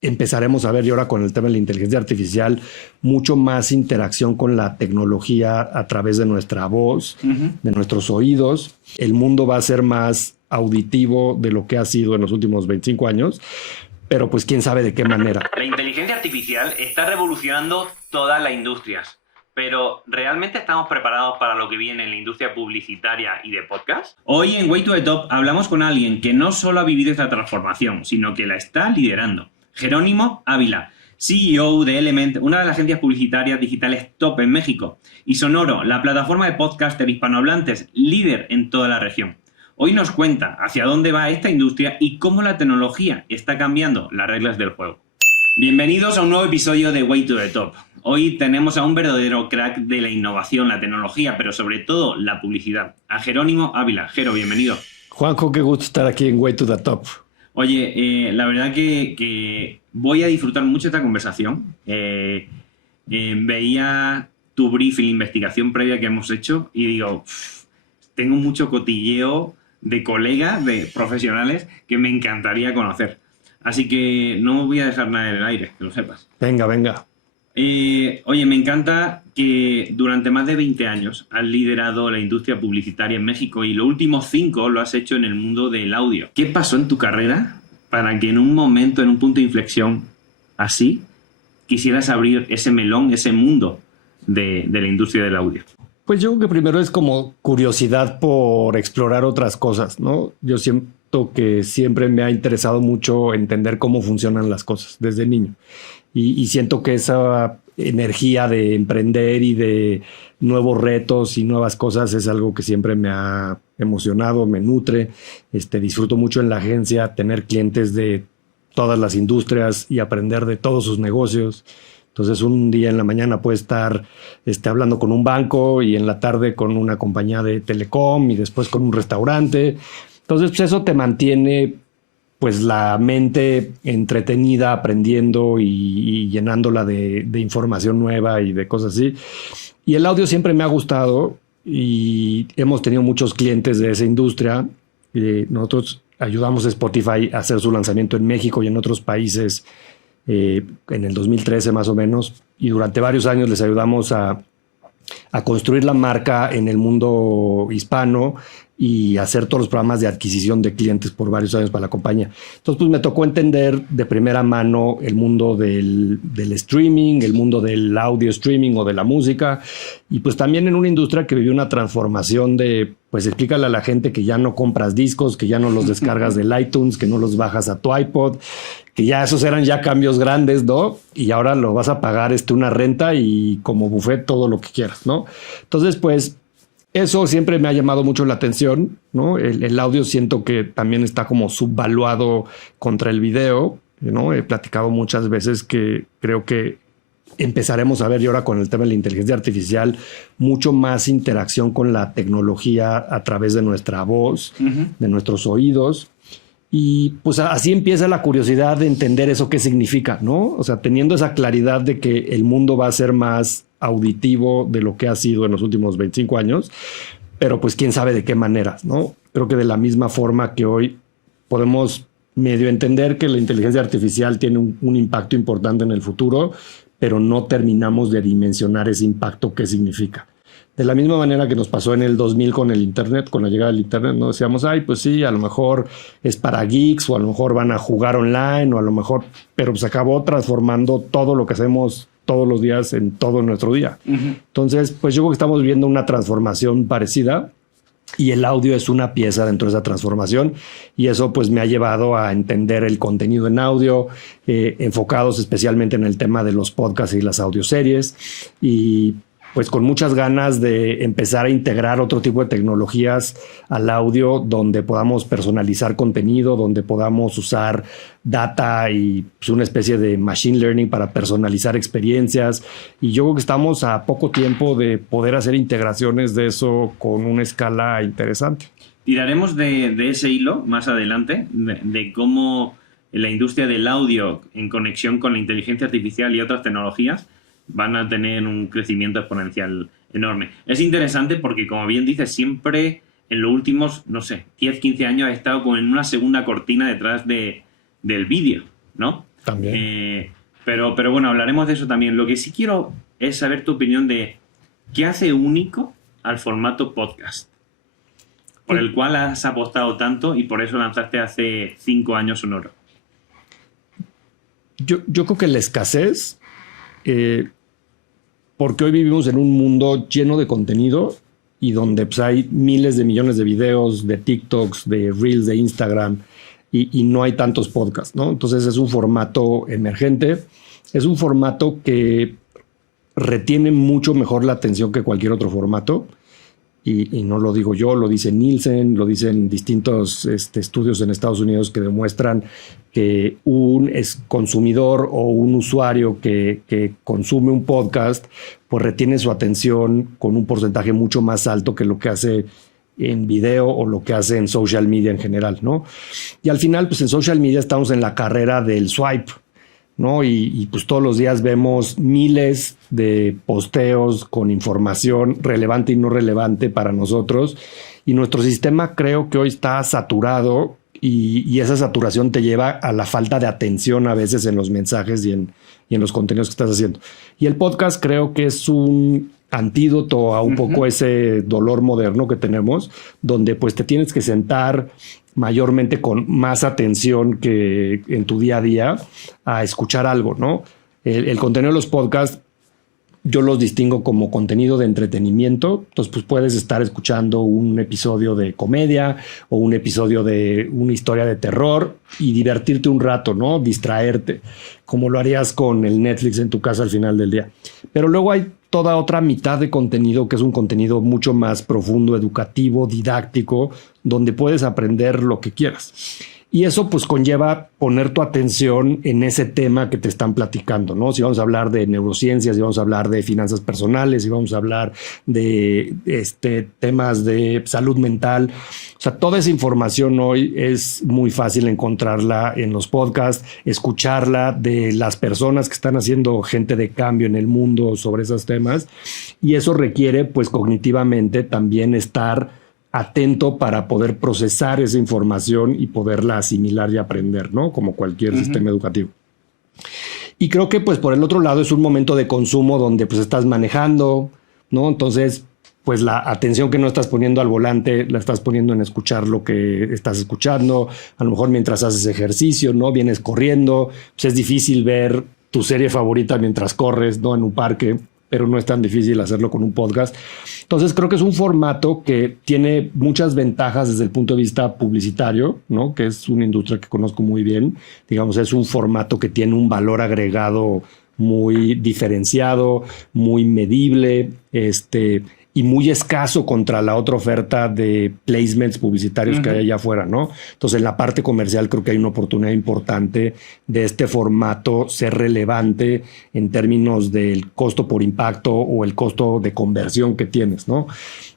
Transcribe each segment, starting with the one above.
empezaremos a ver, y ahora con el tema de la inteligencia artificial, mucho más interacción con la tecnología a través de nuestra voz, de nuestros oídos. El mundo va a ser más auditivo de lo que ha sido en los últimos 25 años, pero pues quién sabe de qué manera. La inteligencia artificial está revolucionando todas las industrias, pero ¿realmente estamos preparados para lo que viene en la industria publicitaria y de podcast? Hoy en Way to the Top hablamos con alguien que no solo ha vivido esta transformación, sino que la está liderando. Jerónimo Ávila, CEO de Element, una de las agencias publicitarias digitales top en México, y Sonoro, la plataforma de podcaster hispanohablantes líder en toda la región. Hoy nos cuenta hacia dónde va esta industria y cómo la tecnología está cambiando las reglas del juego. Bienvenidos a un nuevo episodio de Way to the Top. Hoy tenemos a un verdadero crack de la innovación, la tecnología, pero sobre todo la publicidad, a Jerónimo Ávila. Jero, bienvenido. Juanjo, qué gusto estar aquí en Way to the Top. Oye, la verdad que voy a disfrutar mucho esta conversación. Veía tu brief y la investigación previa que hemos hecho y digo, tengo mucho cotilleo de colegas, de profesionales que me encantaría conocer. Así que no voy a dejar nada en el aire, que lo sepas. Venga. Oye, me encanta que durante más de 20 años has liderado la industria publicitaria en México y los últimos 5 lo has hecho en el mundo del audio. ¿Qué pasó en tu carrera para que en un momento, en un punto de inflexión así, quisieras abrir ese melón, ese mundo de la industria del audio? Pues yo creo que primero es como curiosidad por explorar otras cosas, ¿no? Yo siento que siempre me ha interesado mucho entender cómo funcionan las cosas desde niño. Y siento que esa energía de emprender y de nuevos retos y nuevas cosas es algo que siempre me ha emocionado, me nutre. Disfruto mucho en la agencia tener clientes de todas las industrias y aprender de todos sus negocios. Entonces un día en la mañana puede estar hablando con un banco y en la tarde con una compañía de telecom y después con un restaurante. Entonces pues eso te mantiene pues la mente entretenida, aprendiendo y llenándola de información nueva y de cosas así. Y el audio siempre me ha gustado y hemos tenido muchos clientes de esa industria. Nosotros ayudamos a Spotify a hacer su lanzamiento en México y en otros países en el 2013 más o menos. Y durante varios años les ayudamos a construir la marca en el mundo hispano y hacer todos los programas de adquisición de clientes por varios años para la compañía. Entonces, pues me tocó entender de primera mano el mundo del streaming, el mundo del audio streaming o de la música, y pues también en una industria que vivió una transformación de, pues explícale a la gente que ya no compras discos, que ya no los descargas del iTunes, que no los bajas a tu iPod, que ya esos eran ya cambios grandes, ¿no? Y ahora lo vas a pagar una renta y como buffet todo lo que quieras, ¿no? Entonces, pues eso siempre me ha llamado mucho la atención, ¿no? El audio siento que también está como subvaluado contra el video, ¿no? He platicado muchas veces que creo que empezaremos a ver, y ahora con el tema de la inteligencia artificial, mucho más interacción con la tecnología a través de nuestra voz, de nuestros oídos. Y pues así empieza la curiosidad de entender eso qué significa, ¿no? O sea, teniendo esa claridad de que el mundo va a ser más auditivo de lo que ha sido en los últimos 25 años, pero pues quién sabe de qué maneras, ¿no? Creo que de la misma forma que hoy podemos medio entender que la inteligencia artificial tiene un impacto importante en el futuro, pero no terminamos de dimensionar ese impacto qué significa. De la misma manera que nos pasó en el 2000 con el Internet, con la llegada del Internet, ¿no? Decíamos, ay, pues sí, a lo mejor es para geeks o a lo mejor van a jugar online o a lo mejor, pero pues acabó transformando todo lo que hacemos todos los días en todo nuestro día. Entonces, pues yo creo que estamos viendo una transformación parecida y el audio es una pieza dentro de esa transformación y eso pues me ha llevado a entender el contenido en audio, enfocados especialmente en el tema de los podcasts y las audioseries y pues con muchas ganas de empezar a integrar otro tipo de tecnologías al audio donde podamos personalizar contenido, donde podamos usar data y pues, una especie de machine learning para personalizar experiencias. Y yo creo que estamos a poco tiempo de poder hacer integraciones de eso con una escala interesante. Tiraremos de ese hilo más adelante, de cómo la industria del audio en conexión con la inteligencia artificial y otras tecnologías van a tener un crecimiento exponencial enorme. Es interesante porque, como bien dices, siempre en los últimos, no sé, 10, 15 años ha estado como en una segunda cortina detrás del vídeo, ¿no? También. Pero bueno, hablaremos de eso también. Lo que sí quiero es saber tu opinión de qué hace único al formato podcast, por el cual has apostado tanto y por eso lanzaste hace 5 años Sonoro. Yo creo que la escasez, porque hoy vivimos en un mundo lleno de contenido y donde pues, hay miles de millones de videos, de TikToks, de Reels, de Instagram, y no hay tantos podcasts, ¿no? Entonces es un formato emergente, es un formato que retiene mucho mejor la atención que cualquier otro formato. Y no lo digo yo, lo dice Nielsen, lo dicen distintos estudios en Estados Unidos que demuestran que un consumidor o un usuario que consume un podcast, pues retiene su atención con un porcentaje mucho más alto que lo que hace en video o lo que hace en social media en general, ¿no? Y al final, pues en social media estamos en la carrera del swipe, ¿no? Y pues todos los días vemos miles de posteos con información relevante y no relevante para nosotros. Y nuestro sistema creo que hoy está saturado y esa saturación te lleva a la falta de atención a veces en los mensajes y en los contenidos que estás haciendo. Y el podcast creo que es un antídoto a un poco ese dolor moderno que tenemos, donde pues te tienes que sentar mayormente con más atención que en tu día a día a escuchar algo, ¿no? El contenido de los podcasts yo los distingo como contenido de entretenimiento. Entonces, pues puedes estar escuchando un episodio de comedia o un episodio de una historia de terror y divertirte un rato, ¿no? Distraerte, como lo harías con el Netflix en tu casa al final del día. Pero luego hay toda otra mitad de contenido que es un contenido mucho más profundo, educativo, didáctico, donde puedes aprender lo que quieras. Y eso pues conlleva poner tu atención en ese tema que te están platicando, ¿no? Si vamos a hablar de neurociencias, si vamos a hablar de finanzas personales, si vamos a hablar de temas de salud mental. O sea, toda esa información hoy es muy fácil encontrarla en los podcasts, escucharla de las personas que están haciendo gente de cambio en el mundo sobre esos temas. Y eso requiere pues cognitivamente también estar atento para poder procesar esa información y poderla asimilar y aprender, ¿no? Como cualquier sistema educativo. Y creo que pues por el otro lado es un momento de consumo donde pues estás manejando, ¿no? Entonces pues la atención que no estás poniendo al volante la estás poniendo en escuchar lo que estás escuchando, a lo mejor mientras haces ejercicio, ¿no? Vienes corriendo, pues es difícil ver tu serie favorita mientras corres, ¿no? En un parque, pero no es tan difícil hacerlo con un podcast. Entonces creo que es un formato que tiene muchas ventajas desde el punto de vista publicitario, ¿no? Que es una industria que conozco muy bien. Digamos, es un formato que tiene un valor agregado muy diferenciado, muy medible, y muy escaso contra la otra oferta de placements publicitarios que hay allá afuera, ¿no? Entonces, en la parte comercial creo que hay una oportunidad importante de este formato ser relevante en términos del costo por impacto o el costo de conversión que tienes, ¿no?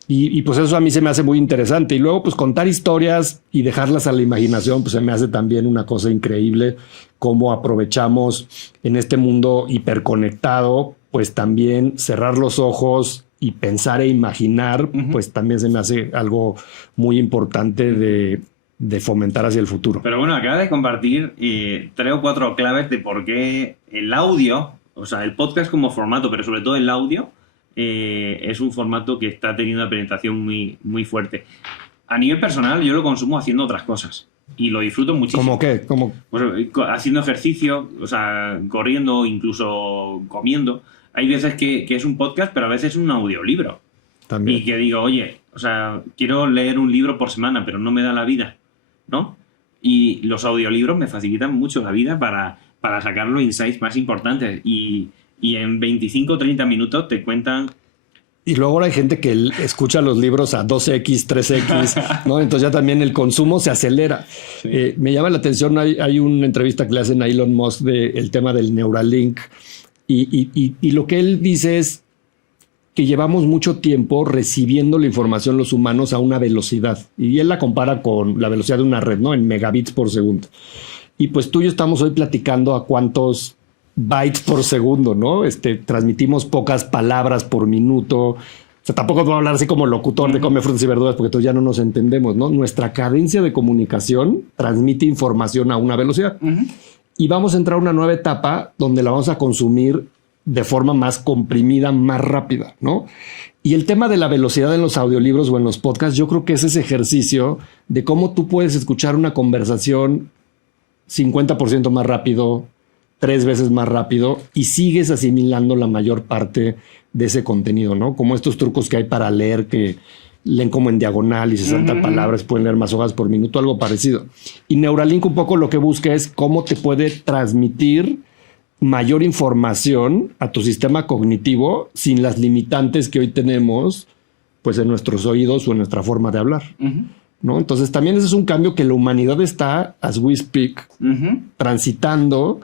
Y pues eso a mí se me hace muy interesante. Y luego, pues contar historias y dejarlas a la imaginación, pues se me hace también una cosa increíble cómo aprovechamos en este mundo hiperconectado, pues también cerrar los ojos y pensar e imaginar, pues también se me hace algo muy importante de fomentar hacia el futuro. Pero bueno, acabas de compartir 3 o 4 claves de por qué el audio, o sea, el podcast como formato, pero sobre todo el audio, es un formato que está teniendo una penetración muy, muy fuerte. A nivel personal, yo lo consumo haciendo otras cosas y lo disfruto muchísimo. ¿Cómo qué? ¿Cómo? Pues, haciendo ejercicio, o sea, corriendo, incluso comiendo. Hay veces que es un podcast, pero a veces es un audiolibro. También. Y que digo, oye, o sea, quiero leer un libro por semana, pero no me da la vida, ¿no? Y los audiolibros me facilitan mucho la vida para sacar los insights más importantes. Y en 25 o 30 minutos te cuentan. Y luego ahora hay gente que escucha los libros a 2X, 3X, ¿no? Entonces ya también el consumo se acelera. Sí. Me llama la atención, hay una entrevista que le hacen a Elon Musk del tema del Neuralink. Y lo que él dice es que llevamos mucho tiempo recibiendo la información los humanos a una velocidad. Y él la compara con la velocidad de una red, ¿no? En megabits por segundo. Y pues tú y yo estamos hoy platicando a cuántos bytes por segundo, ¿no? Transmitimos pocas palabras por minuto. O sea, tampoco puedo hablar así como locutor de come frutas y verduras porque todos ya no nos entendemos, ¿no? Nuestra cadencia de comunicación transmite información a una velocidad. y vamos a entrar a una nueva etapa donde la vamos a consumir de forma más comprimida, más rápida, ¿no? Y el tema de la velocidad en los audiolibros o en los podcasts, yo creo que es ese ejercicio de cómo tú puedes escuchar una conversación 50% más rápido, 3 veces más rápido, y sigues asimilando la mayor parte de ese contenido, ¿no? Como estos trucos que hay para leer, que leen como en diagonal y se saltan palabras, pueden leer más hojas por minuto, algo parecido. Y Neuralink un poco lo que busca es cómo te puede transmitir mayor información a tu sistema cognitivo sin las limitantes que hoy tenemos, pues, en nuestros oídos o en nuestra forma de hablar, ¿no? Entonces también ese es un cambio que la humanidad está, as we speak, transitando,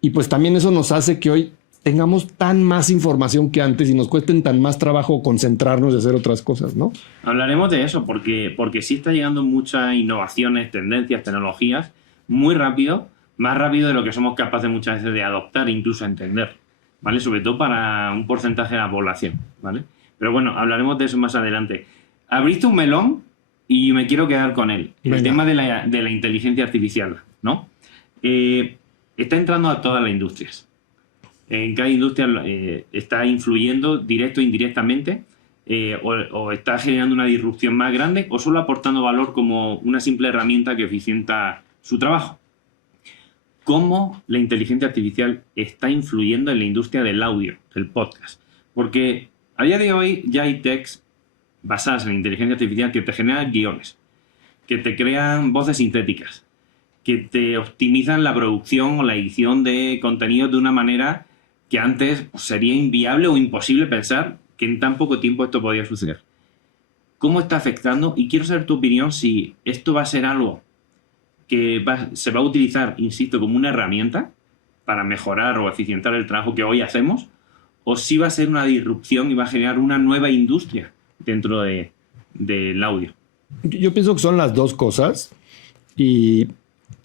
y pues también eso nos hace que hoy tengamos tan más información que antes y nos cuesten tan más trabajo concentrarnos y hacer otras cosas, ¿no? Hablaremos de eso porque sí está llegando muchas innovaciones, tendencias, tecnologías muy rápido, más rápido de lo que somos capaces muchas veces de adoptar, incluso entender, ¿vale? Sobre todo para un porcentaje de la población, ¿vale? Pero bueno, hablaremos de eso más adelante. Abriste un melón y me quiero quedar con él. El tema de la inteligencia artificial, ¿no? Está entrando a todas las industrias. En cada industria está influyendo directo o indirectamente, o está generando una disrupción más grande, o solo aportando valor como una simple herramienta que eficienta su trabajo. ¿Cómo la inteligencia artificial está influyendo en la industria del audio, del podcast? Porque a día de hoy ya hay techs basadas en la inteligencia artificial que te generan guiones, que te crean voces sintéticas, que te optimizan la producción o la edición de contenido de una manera que antes sería inviable o imposible pensar que en tan poco tiempo esto podía suceder. ¿Cómo está afectando? Y quiero saber tu opinión si esto va a ser algo que se va a utilizar, insisto, como una herramienta para mejorar o eficientar el trabajo que hoy hacemos, o si va a ser una disrupción y va a generar una nueva industria dentro del audio. Yo pienso que son las dos cosas y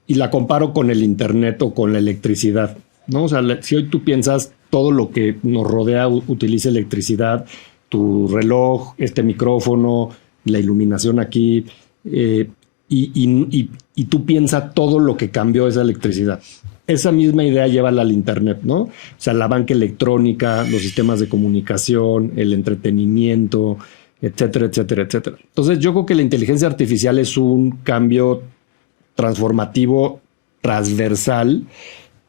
la comparo con el internet o con la electricidad, ¿no? O sea, si hoy tú piensas todo lo que nos rodea utiliza electricidad, tu reloj, este micrófono, la iluminación aquí, y tú piensas todo lo que cambió esa electricidad. Esa misma idea llévala al internet, ¿no? O sea, la banca electrónica, los sistemas de comunicación, el entretenimiento, etcétera, etcétera, etcétera. Entonces, yo creo que la inteligencia artificial es un cambio transformativo, transversal,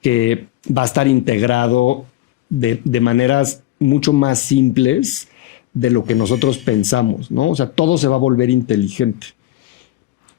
que va a estar integrado de maneras mucho más simples de lo que nosotros pensamos, ¿no? O sea, todo se va a volver inteligente.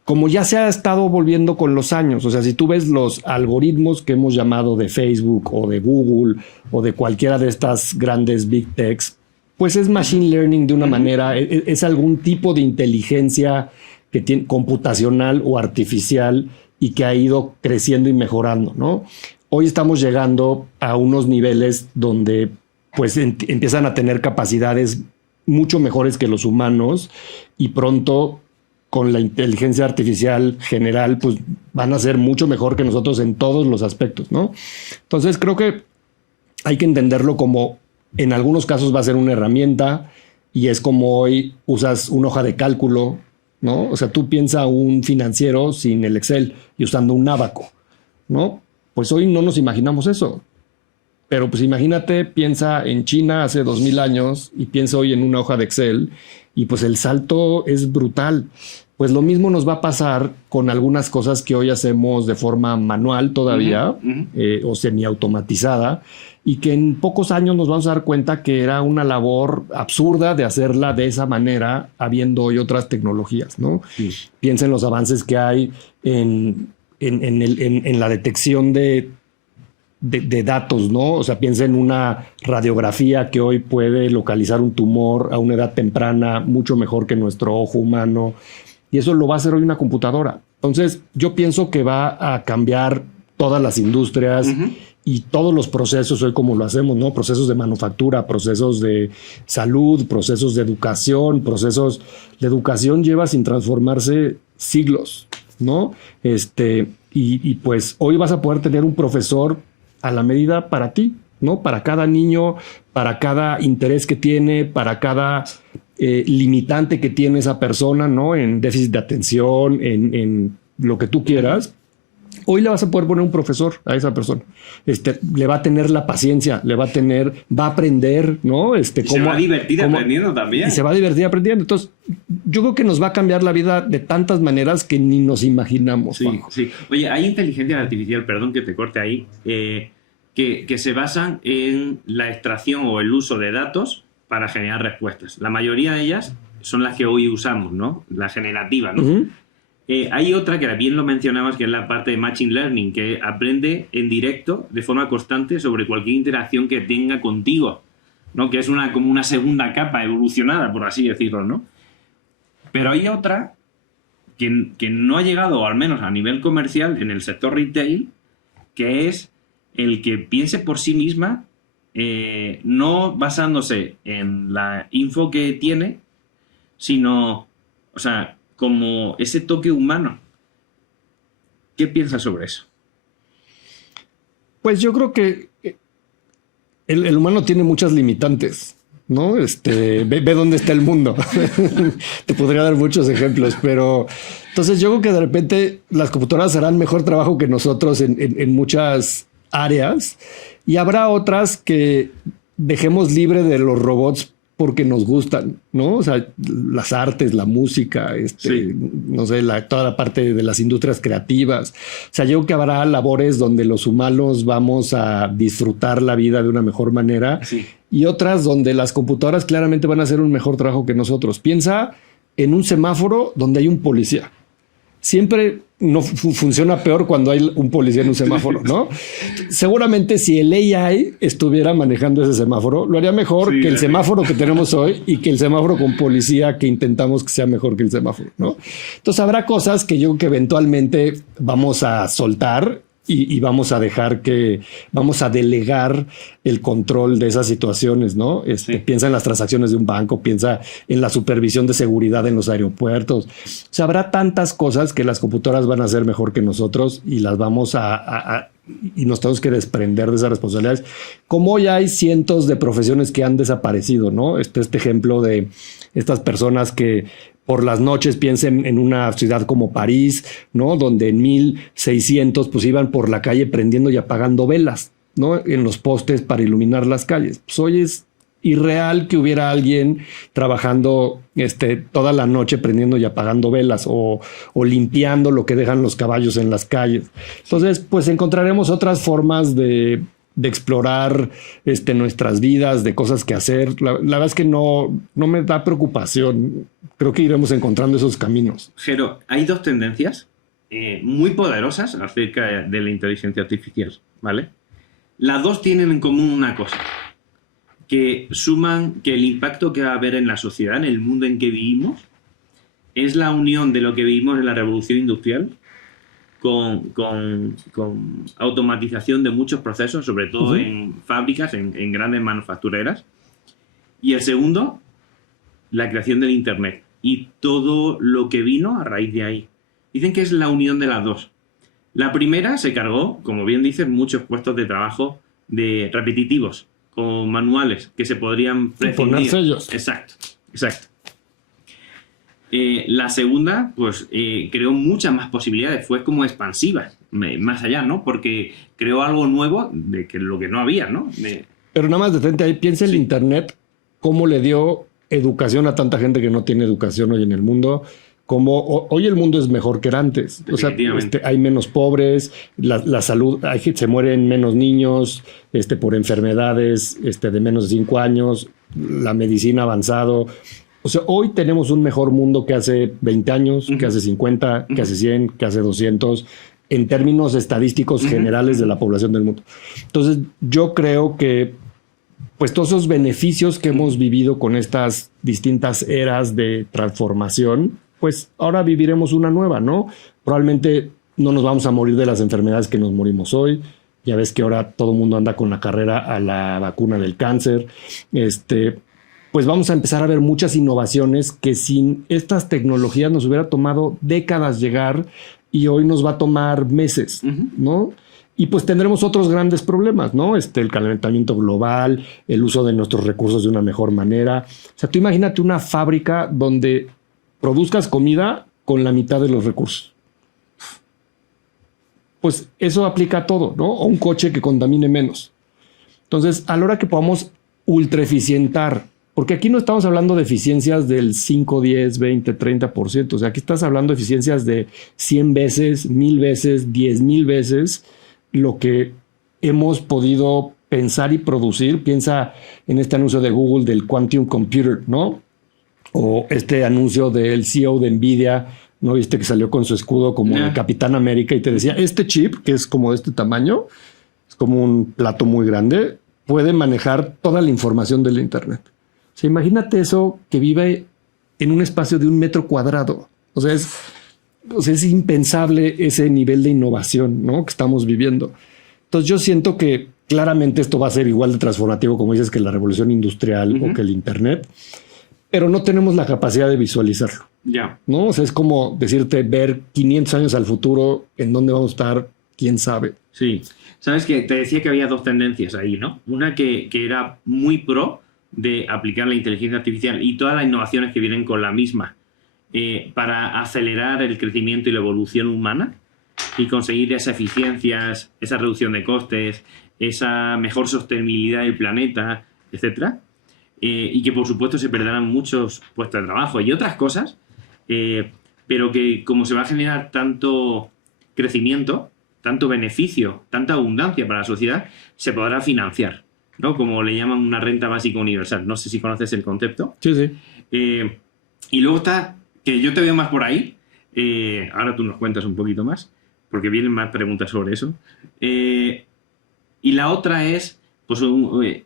Como ya se ha estado volviendo con los años. O sea, si tú ves los algoritmos que hemos llamado de Facebook o de Google o de cualquiera de estas grandes big techs, pues es machine learning de una manera, es algún tipo de inteligencia que tiene, computacional o artificial, y que ha ido creciendo y mejorando, ¿no? Hoy estamos llegando a unos niveles donde pues empiezan a tener capacidades mucho mejores que los humanos, y pronto con la inteligencia artificial general, pues van a ser mucho mejor que nosotros en todos los aspectos, ¿no? Entonces creo que hay que entenderlo como, en algunos casos va a ser una herramienta, y es como hoy usas una hoja de cálculo, ¿no? O sea, tú piensas un financiero sin el Excel y usando un ábaco, ¿no? Pues hoy no nos imaginamos eso. Pero pues imagínate, piensa en China hace 2000 años y piensa hoy en una hoja de Excel, y pues el salto es brutal. Pues lo mismo nos va a pasar con algunas cosas que hoy hacemos de forma manual todavía, o semiautomatizada, y que en pocos años nos vamos a dar cuenta que era una labor absurda de hacerla de esa manera, habiendo hoy otras tecnologías, ¿no? Sí. Piensa en los avances que hay en la detección de datos, ¿no? O sea, piensa en una radiografía que hoy puede localizar un tumor a una edad temprana mucho mejor que nuestro ojo humano, y eso lo va a hacer hoy una computadora. Entonces, yo pienso que va a cambiar todas las industrias y todos los procesos hoy como lo hacemos, ¿no? Procesos de manufactura, procesos de salud, procesos de educación, procesos de educación lleva sin transformarse siglos, ¿no? Y pues hoy vas a poder tener un profesor a la medida para ti, ¿no? Para cada niño, para cada interés que tiene, para cada limitante que tiene esa persona, ¿no? En déficit de atención, en lo que tú quieras. Hoy le vas a poder poner un profesor a esa persona. Le va a tener la paciencia, va a aprender, ¿no? Se va a divertir aprendiendo también. Y se va a divertir aprendiendo. Entonces, yo creo que nos va a cambiar la vida de tantas maneras que ni nos imaginamos. Sí, sí. Oye, hay inteligencia artificial, perdón que te corte ahí, que se basan en la extracción o el uso de datos para generar respuestas. La mayoría de ellas son las que hoy usamos, ¿no? La generativa, ¿no? Uh-huh. Hay otra que bien lo mencionabas, que es la parte de Machine Learning, que aprende en directo, de forma constante, sobre cualquier interacción que tenga contigo, ¿no? Que es como una segunda capa evolucionada, por así decirlo, ¿no? Pero hay otra que no ha llegado, o al menos a nivel comercial, en el sector retail, que es el que piense por sí misma, no basándose en la info que tiene, sino, o sea, como ese toque humano. ¿Qué piensas sobre eso? Pues yo creo que el humano tiene muchas limitantes, ¿no? Ve dónde está el mundo. Te podría dar muchos ejemplos, pero entonces yo creo que de repente las computadoras harán mejor trabajo que nosotros en muchas áreas, y habrá otras que dejemos libre de los robots porque nos gustan, ¿no? O sea, las artes, la música, sí. No sé, toda la parte de las industrias creativas. O sea, yo creo que habrá labores donde los humanos vamos a disfrutar la vida de una mejor manera, sí. Y otras donde las computadoras claramente van a hacer un mejor trabajo que nosotros. Piensa en un semáforo donde hay un policía. Siempre no funciona peor cuando hay un policía en un semáforo, ¿no? Seguramente si el AI estuviera manejando ese semáforo, lo haría mejor que el semáforo que tenemos hoy y que el semáforo con policía que intentamos que sea mejor que el semáforo, ¿no? Entonces habrá cosas que yo creo que eventualmente vamos a soltar y vamos a vamos a delegar el control de esas situaciones, ¿no? Sí. Piensa en las transacciones de un banco, piensa en la supervisión de seguridad en los aeropuertos. O sea, habrá tantas cosas que las computadoras van a hacer mejor que nosotros y las vamos y nos tenemos que desprender de esas responsabilidades. Como hoy hay cientos de profesiones que han desaparecido, ¿no? Este ejemplo de estas personas que por las noches, piensen en una ciudad como París, ¿no? Donde en 1600 pues iban por la calle prendiendo y apagando velas, ¿no? En los postes para iluminar las calles. Pues hoy es irreal que hubiera alguien trabajando toda la noche prendiendo y apagando velas o limpiando lo que dejan los caballos en las calles. Entonces, pues encontraremos otras formas de explorar nuestras vidas, de cosas que hacer. La verdad es que no me da preocupación. Creo que iremos encontrando esos caminos. Jero, hay dos tendencias muy poderosas acerca de la inteligencia artificial, ¿vale? Las dos tienen en común una cosa, que suman que el impacto que va a haber en la sociedad, en el mundo en que vivimos, es la unión de lo que vivimos en la revolución industrial con automatización de muchos procesos, sobre todo en fábricas, en grandes manufactureras. Y el segundo, la creación del Internet y todo lo que vino a raíz de ahí. Dicen que es la unión de las dos. La primera se cargó, como bien dices, muchos puestos de trabajo repetitivos, con manuales que se podrían prescindir. Poner sellos. Exacto. La segunda, pues, creó muchas más posibilidades, fue como expansiva, más allá, ¿no? Porque creó algo nuevo de lo que no había, ¿no? Pero nada más detente ahí, piensa el Internet, cómo le dio educación a tanta gente que no tiene educación hoy en el mundo, como hoy el mundo es mejor que era antes. O sea, hay menos pobres, la salud, se mueren menos niños por enfermedades de menos de 5 años, la medicina ha avanzado. O sea, hoy tenemos un mejor mundo que hace 20 años, que hace 50, que hace 100, que hace 200, en términos estadísticos generales de la población del mundo. Entonces, yo creo que pues todos esos beneficios que hemos vivido con estas distintas eras de transformación, pues ahora viviremos una nueva, ¿no? Probablemente no nos vamos a morir de las enfermedades que nos morimos hoy. Ya ves que ahora todo el mundo anda con la carrera a la vacuna del cáncer. Pues vamos a empezar a ver muchas innovaciones que sin estas tecnologías nos hubiera tomado décadas llegar y hoy nos va a tomar meses, ¿no? Y pues tendremos otros grandes problemas, ¿no? El calentamiento global, el uso de nuestros recursos de una mejor manera. O sea, tú imagínate una fábrica donde produzcas comida con la mitad de los recursos. pues eso aplica a todo, ¿no? O un coche que contamine menos. Entonces, a la hora que podamos ultra eficientar, porque aquí no estamos hablando de eficiencias del 5, 10, 20, 30%. O sea, aquí estás hablando de eficiencias de 100 veces, 1000 veces, 10,000 veces lo que hemos podido pensar y producir. Piensa en este anuncio de Google del Quantum Computer, ¿no? O este anuncio del CEO de Nvidia, ¿no? Viste que salió con su escudo como el Capitán América y te decía, este chip, que es como de este tamaño, es como un plato muy grande, puede manejar toda la información del Internet. O sea, imagínate eso que vive en un espacio de 1 metro cuadrado. O sea, es impensable ese nivel de innovación, ¿no? Que estamos viviendo. Entonces yo siento que claramente esto va a ser igual de transformativo, como dices, que la revolución industrial o que el Internet, pero no tenemos la capacidad de visualizarlo. Ya. ¿No? O sea, es como decirte, ver 500 años al futuro, en dónde vamos a estar, quién sabe. Sí. Sabes que te decía que había 2 tendencias ahí, ¿no? Una que era muy pro de aplicar la inteligencia artificial y todas las innovaciones que vienen con la misma para acelerar el crecimiento y la evolución humana y conseguir esas eficiencias, esa reducción de costes, esa mejor sostenibilidad del planeta, etcétera. Y que por supuesto se perderán muchos puestos de trabajo y otras cosas, pero que como se va a generar tanto crecimiento, tanto beneficio, tanta abundancia para la sociedad, se podrá financiar, ¿no? Como le llaman una renta básica universal. No sé si conoces el concepto. Sí, sí. Y luego está, que yo te veo más por ahí, ahora tú nos cuentas un poquito más, porque vienen más preguntas sobre eso. Y la otra es pues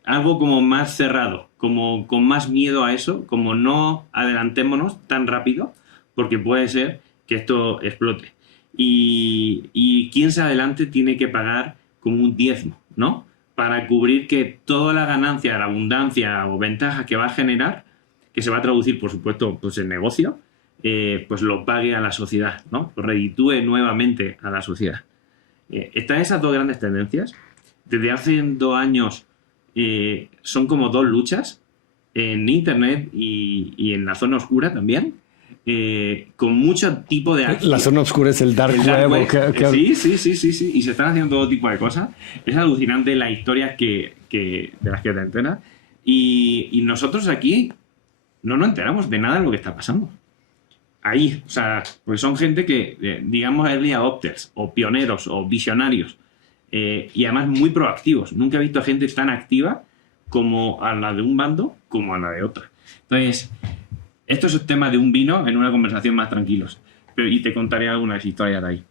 algo como más cerrado, como con más miedo a eso, como no adelantémonos tan rápido, porque puede ser que esto explote. Y quien se adelante tiene que pagar como un diezmo, ¿no? Para cubrir que toda la ganancia, la abundancia o ventaja que va a generar, que se va a traducir, por supuesto, pues en negocio, pues lo pague a la sociedad, ¿no? Lo reditúe nuevamente a la sociedad. Están esas 2 grandes tendencias. Desde hace 2 años son como 2 luchas en Internet y en la zona oscura también, con mucho tipo de acción. La zona oscura es el dark web. Sí, y se están haciendo todo tipo de cosas. Es alucinante las historias de las que te enteras. Y nosotros aquí no nos enteramos de nada de lo que está pasando. Ahí, o sea, porque son gente que, digamos, early adopters, o pioneros, o visionarios. Y además muy proactivos. Nunca he visto a gente tan activa como a la de un bando como a la de otra. Entonces, esto es el tema de un vino en una conversación más tranquilos. Y te contaré algunas historias de ahí.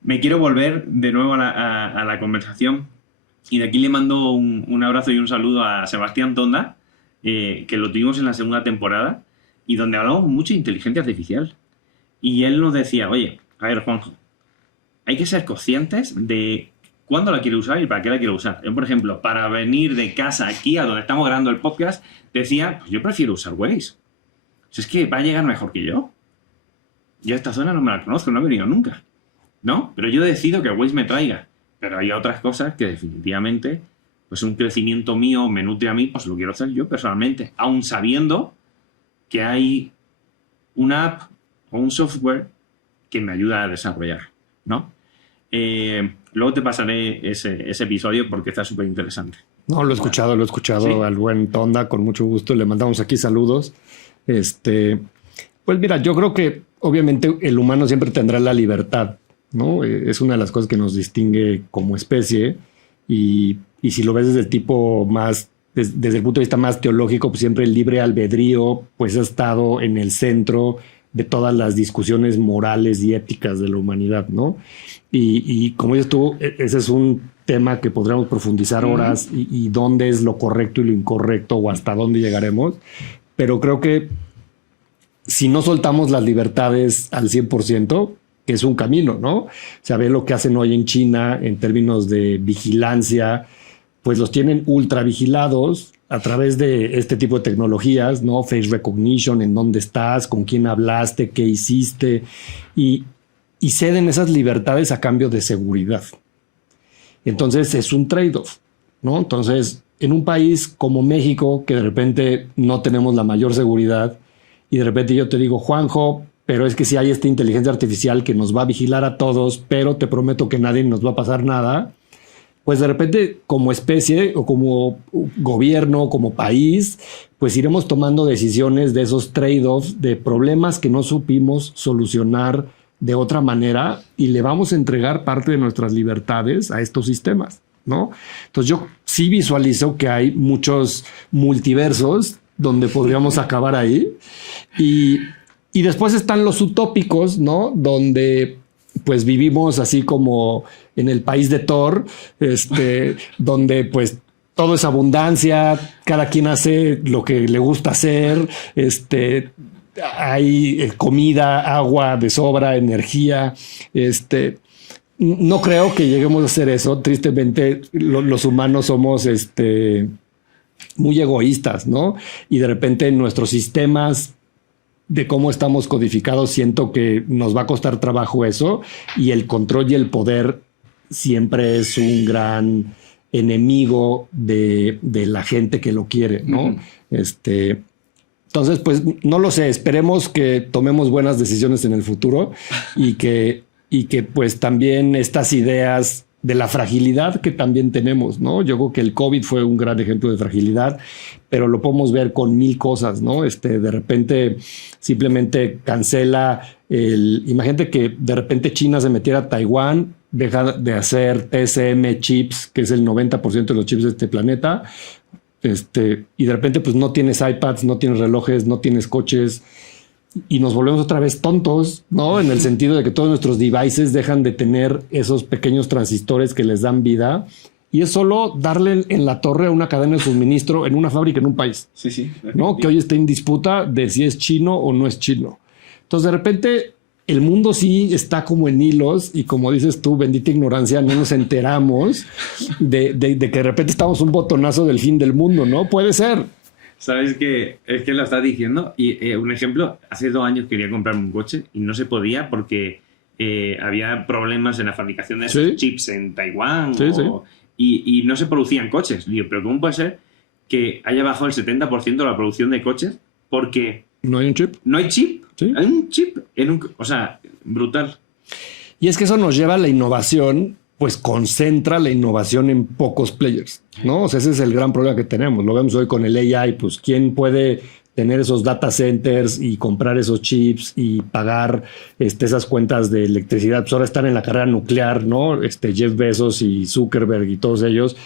Me quiero volver de nuevo a la conversación. Y de aquí le mando un abrazo y un saludo a Sebastián Tonda, que lo tuvimos en la 2ª temporada, y donde hablamos mucho de inteligencia artificial. Y él nos decía, oye, a ver, Juanjo, hay que ser conscientes de cuándo la quiero usar y para qué la quiero usar. Yo, por ejemplo, para venir de casa aquí a donde estamos grabando el podcast, decía, pues yo prefiero usar Waze. Si es que va a llegar mejor que yo. Yo esta zona no me la conozco, no he venido nunca, ¿no? Pero yo decido que Waze me traiga. Pero hay otras cosas que definitivamente, pues un crecimiento mío me nutre a mí, pues lo quiero hacer yo personalmente, aun sabiendo que hay una app o un software que me ayuda a desarrollar, ¿no? Luego te pasaré ese episodio porque está súper interesante. No, lo he escuchado ¿Sí? Al buen Tonda, con mucho gusto. Le mandamos aquí saludos. Pues mira, yo creo que obviamente el humano siempre tendrá la libertad, ¿no? Es una de las cosas que nos distingue como especie y si lo ves desde el tipo más, desde el punto de vista más teológico, pues siempre el libre albedrío pues ha estado en el centro de todas las discusiones morales y éticas de la humanidad, ¿no? Y como dices tú, ese es un tema que podríamos profundizar horas y dónde es lo correcto y lo incorrecto o hasta dónde llegaremos, pero creo que si no soltamos las libertades al 100%, que es un camino, ¿no? O sea, ve lo que hacen hoy en China en términos de vigilancia, pues los tienen ultra vigilados a través de este tipo de tecnologías, ¿no? Face recognition, en dónde estás, con quién hablaste, qué hiciste, y ceden esas libertades a cambio de seguridad. Entonces es un trade-off, ¿no? Entonces, en un país como México, que de repente no tenemos la mayor seguridad, y de repente yo te digo, Juanjo, pero es que si hay esta inteligencia artificial que nos va a vigilar a todos, pero te prometo que nadie nos va a pasar nada, pues de repente como especie o como gobierno, como país, pues iremos tomando decisiones de esos trade-offs, de problemas que no supimos solucionar de otra manera y le vamos a entregar parte de nuestras libertades a estos sistemas, ¿no? Entonces yo sí visualizo que hay muchos multiversos donde podríamos acabar ahí y después están los utópicos, ¿no? Donde pues vivimos así como en el país de Thor, donde pues todo es abundancia, cada quien hace lo que le gusta hacer, hay comida, agua de sobra, energía, no creo que lleguemos a hacer eso. Tristemente, los humanos somos muy egoístas, ¿no? Y de repente nuestros sistemas de cómo estamos codificados, siento que nos va a costar trabajo eso, y el control y el poder siempre es un gran enemigo de la gente que lo quiere, ¿no? Entonces, pues no lo sé, esperemos que tomemos buenas decisiones en el futuro y que pues también estas ideas de la fragilidad que también tenemos, ¿no? Yo creo que el COVID fue un gran ejemplo de fragilidad, pero lo podemos ver con mil cosas, ¿no? De repente simplemente cancela imagínate que de repente China se metiera a Taiwán, deja de hacer TSM chips, que es el 90% de los chips de este planeta, y de repente pues no tienes iPads, no tienes relojes, no tienes coches, y nos volvemos otra vez tontos, ¿no? En el sentido de que todos nuestros devices dejan de tener esos pequeños transistores que les dan vida, y es solo darle en la torre a una cadena de suministro en una fábrica en un país. Sí, sí. ¿No? Que hoy está en disputa de si es chino o no es chino. Entonces, de repente, el mundo sí está como en hilos y, como dices tú, bendita ignorancia, no nos enteramos de que de repente estamos un botonazo del fin del mundo, ¿no? Puede ser. Sabes que es que lo estás diciendo y un ejemplo, hace 2 años quería comprarme un coche y no se podía porque había problemas en la fabricación de esos chips en Taiwán y no se producían coches. Digo, pero ¿cómo puede ser que haya bajado el 70% la producción de coches porque no hay un chip? No hay chip. ¿Sí? Hay un chip o sea, brutal. Y es que eso nos lleva a la innovación, pues concentra la innovación en pocos players, ¿no? O sea, ese es el gran problema que tenemos. Lo vemos hoy con el AI, pues ¿quién puede tener esos data centers y comprar esos chips y pagar esas cuentas de electricidad? Pues ahora están en la carrera nuclear, ¿no? Jeff Bezos y Zuckerberg y todos ellos,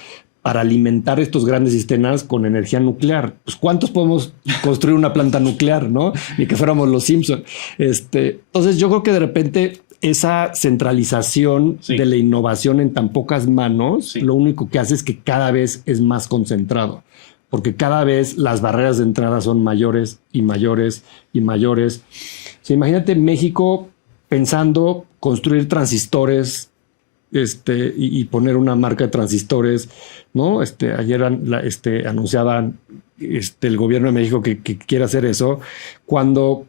para alimentar estos grandes sistemas con energía nuclear. Pues ¿cuántos podemos construir una planta nuclear, no? Ni que fuéramos los Simpson. Entonces yo creo que de repente esa centralización de la innovación en tan pocas manos, lo único que hace es que cada vez es más concentrado, porque cada vez las barreras de entrada son mayores y mayores y mayores. O sea, imagínate México pensando construir transistores y poner una marca de transistores, ¿no? Ayer anunciaban el gobierno de México que quiere hacer eso, cuando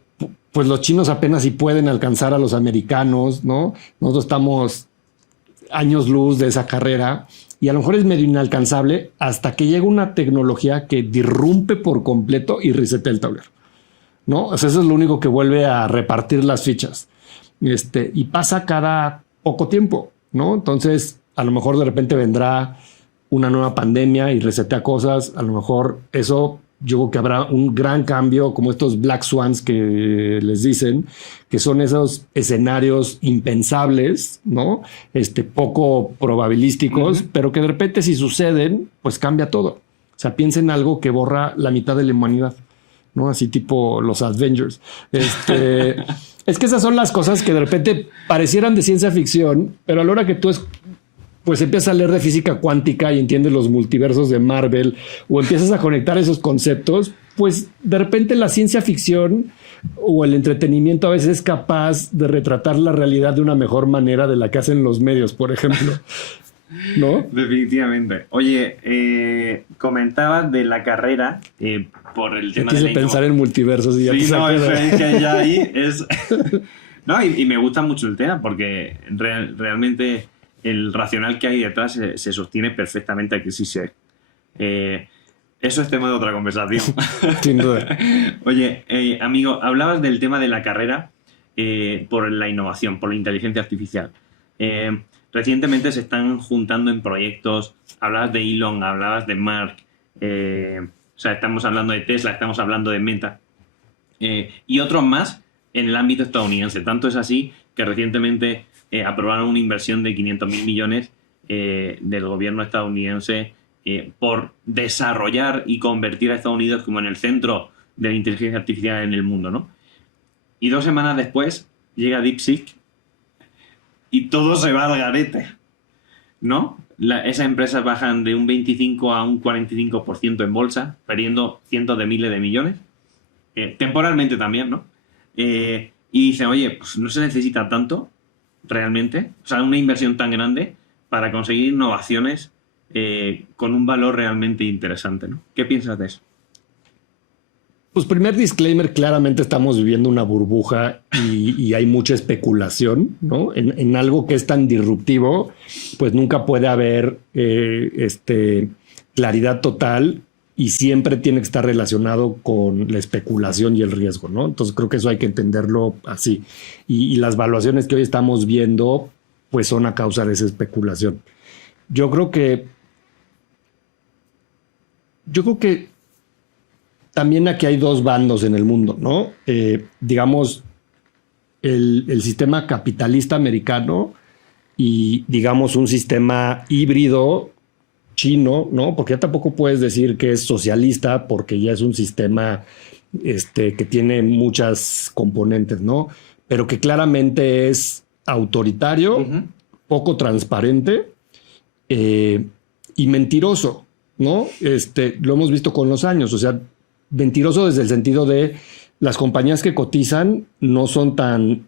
pues los chinos apenas si pueden alcanzar a los americanos, ¿no? Nosotros estamos años luz de esa carrera y a lo mejor es medio inalcanzable hasta que llega una tecnología que disrumpe por completo y resetea el tablero, ¿no? O sea, eso es lo único que vuelve a repartir las fichas. Y pasa cada poco tiempo, ¿no? Entonces, a lo mejor de repente vendrá una nueva pandemia y resetea cosas. A lo mejor eso, yo creo que habrá un gran cambio, como estos Black Swans que les dicen, que son esos escenarios impensables, ¿no? Poco probabilísticos, pero que de repente si suceden, pues cambia todo. O sea, piensa en algo que borra la mitad de la humanidad, ¿no? Así tipo los Avengers. Es que esas son las cosas que de repente parecieran de ciencia ficción, pero a la hora que tú pues empiezas a leer de física cuántica y entiendes los multiversos de Marvel o empiezas a conectar esos conceptos, pues de repente la ciencia ficción o el entretenimiento a veces es capaz de retratar la realidad de una mejor manera de la que hacen los medios, por ejemplo. ¿No? Definitivamente. Oye, comentabas de la carrera por el tema de pensar en multiversos y ya sí, no, es que ya ahí es... No, y me gusta mucho el tema porque realmente el racional que hay detrás se sostiene perfectamente aquí sí sé. Eso es tema de otra conversación. Sin duda. Oye, amigo, hablabas del tema de la carrera por la innovación, por la inteligencia artificial. Recientemente se están juntando en proyectos, hablabas de Elon, hablabas de Mark, o sea, estamos hablando de Tesla, estamos hablando de Meta, y otros más en el ámbito estadounidense. Tanto es así que recientemente aprobaron una inversión de 500.000 millones del gobierno estadounidense por desarrollar y convertir a Estados Unidos como en el centro de la inteligencia artificial en el mundo, ¿no? Y 2 semanas después llega DeepSeek y todo se va al garete, ¿no? Esas empresas bajan de un 25 a un 45% en bolsa, perdiendo cientos de miles de millones, temporalmente también, ¿no? Y dicen, oye, pues no se necesita tanto realmente, o sea, una inversión tan grande para conseguir innovaciones con un valor realmente interesante, ¿no? ¿Qué piensas de eso? Pues primer disclaimer, claramente estamos viviendo una burbuja y hay mucha especulación, ¿no? En algo que es tan disruptivo, pues nunca puede haber claridad total y siempre tiene que estar relacionado con la especulación y el riesgo, ¿no? Entonces creo que eso hay que entenderlo así. Y las valuaciones que hoy estamos viendo, pues son a causa de esa especulación. Yo creo que también aquí hay dos bandos en el mundo, ¿no? Digamos, el sistema capitalista americano y, digamos, un sistema híbrido chino, ¿no? Porque ya tampoco puedes decir que es socialista porque ya es un sistema que tiene muchas componentes, ¿no? Pero que claramente es autoritario, poco transparente y mentiroso, ¿no? Lo hemos visto con los años, o sea, mentiroso desde el sentido de las compañías que cotizan no son tan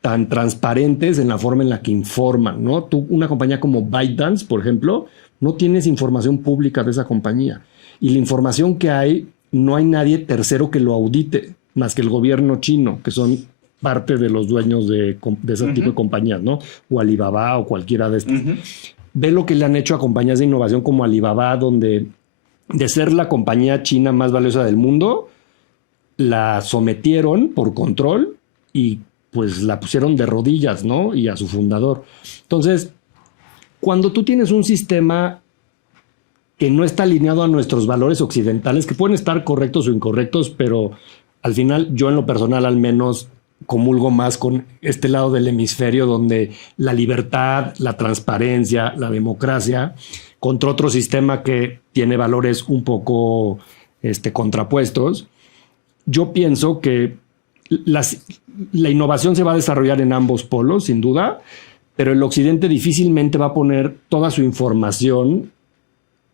transparentes en la forma en la que informan, ¿no? Tú, una compañía como ByteDance, por ejemplo, no tienes información pública de esa compañía. Y la información que hay, no hay nadie tercero que lo audite, más que el gobierno chino, que son parte de los dueños de ese tipo de compañías, ¿no? O Alibaba o cualquiera de estas. Ve lo que le han hecho a compañías de innovación como Alibaba, donde de ser la compañía china más valiosa del mundo, la sometieron por control y pues la pusieron de rodillas, ¿no? Y a su fundador. Entonces, cuando tú tienes un sistema que no está alineado a nuestros valores occidentales, que pueden estar correctos o incorrectos, pero al final yo en lo personal al menos comulgo más con este lado del hemisferio donde la libertad, la transparencia, la democracia, contra otro sistema que tiene valores un poco contrapuestos. Yo pienso que la innovación se va a desarrollar en ambos polos, sin duda, pero el occidente difícilmente va a poner toda su información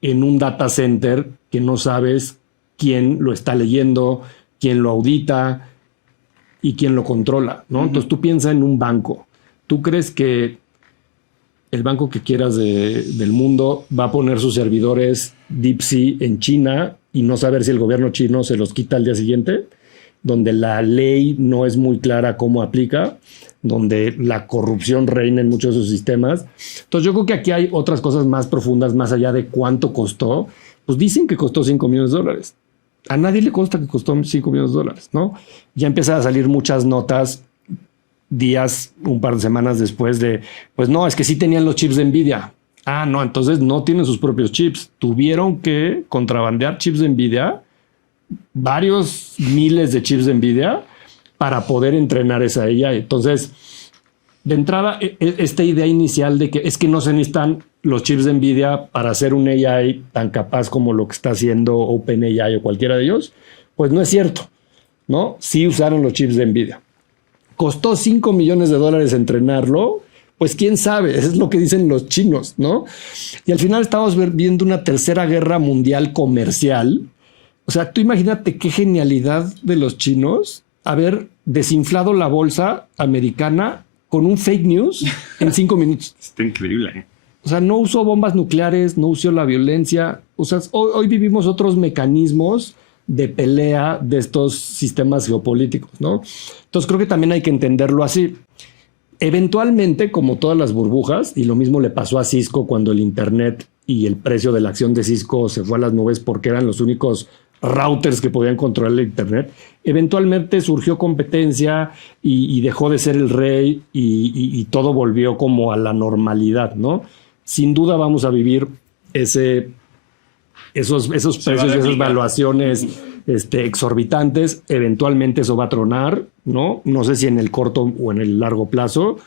en un data center que no sabes quién lo está leyendo, quién lo audita y quién lo controla, ¿no? Entonces tú piensas en un banco. ¿Tú crees que el banco que quieras del mundo va a poner sus servidores DeepSea en China y no saber si el gobierno chino se los quita al día siguiente? Donde la ley no es muy clara cómo aplica, donde la corrupción reina en muchos de sus sistemas. Entonces yo creo que aquí hay otras cosas más profundas, más allá de cuánto costó. Pues dicen que costó $5 millones. A nadie le consta que costó $5 millones, ¿no? Ya empiezan a salir muchas notas días, un par de semanas después de, pues no, es que sí tenían los chips de NVIDIA. Ah, no, entonces no tienen sus propios chips. Tuvieron que contrabandear chips de NVIDIA, varios miles de chips de NVIDIA para poder entrenar esa AI. Entonces, de entrada, esta idea inicial de que es que no se necesitan los chips de NVIDIA para hacer un AI tan capaz como lo que está haciendo OpenAI o cualquiera de ellos, pues no es cierto, ¿no? Sí usaron los chips de NVIDIA. Costó $5 millones entrenarlo, pues quién sabe, es lo que dicen los chinos, ¿no? Y al final estamos viendo una tercera guerra mundial comercial. O sea, tú imagínate qué genialidad de los chinos haber desinflado la bolsa americana con un fake news en 5 minutos. Está increíble, ¿eh? O sea, no usó bombas nucleares, no usó la violencia. O sea, hoy vivimos otros mecanismos de pelea de estos sistemas geopolíticos, ¿no? Entonces creo que también hay que entenderlo así. Eventualmente, como todas las burbujas, y lo mismo le pasó a Cisco cuando el Internet y el precio de la acción de Cisco se fue a las nubes porque eran los únicos routers que podían controlar el internet. Eventualmente surgió competencia y dejó de ser el rey y todo volvió como a la normalidad, ¿no? Sin duda vamos a vivir esos precios y esas valuaciones exorbitantes. Eventualmente eso va a tronar, ¿no? No sé si en el corto o en el largo plazo,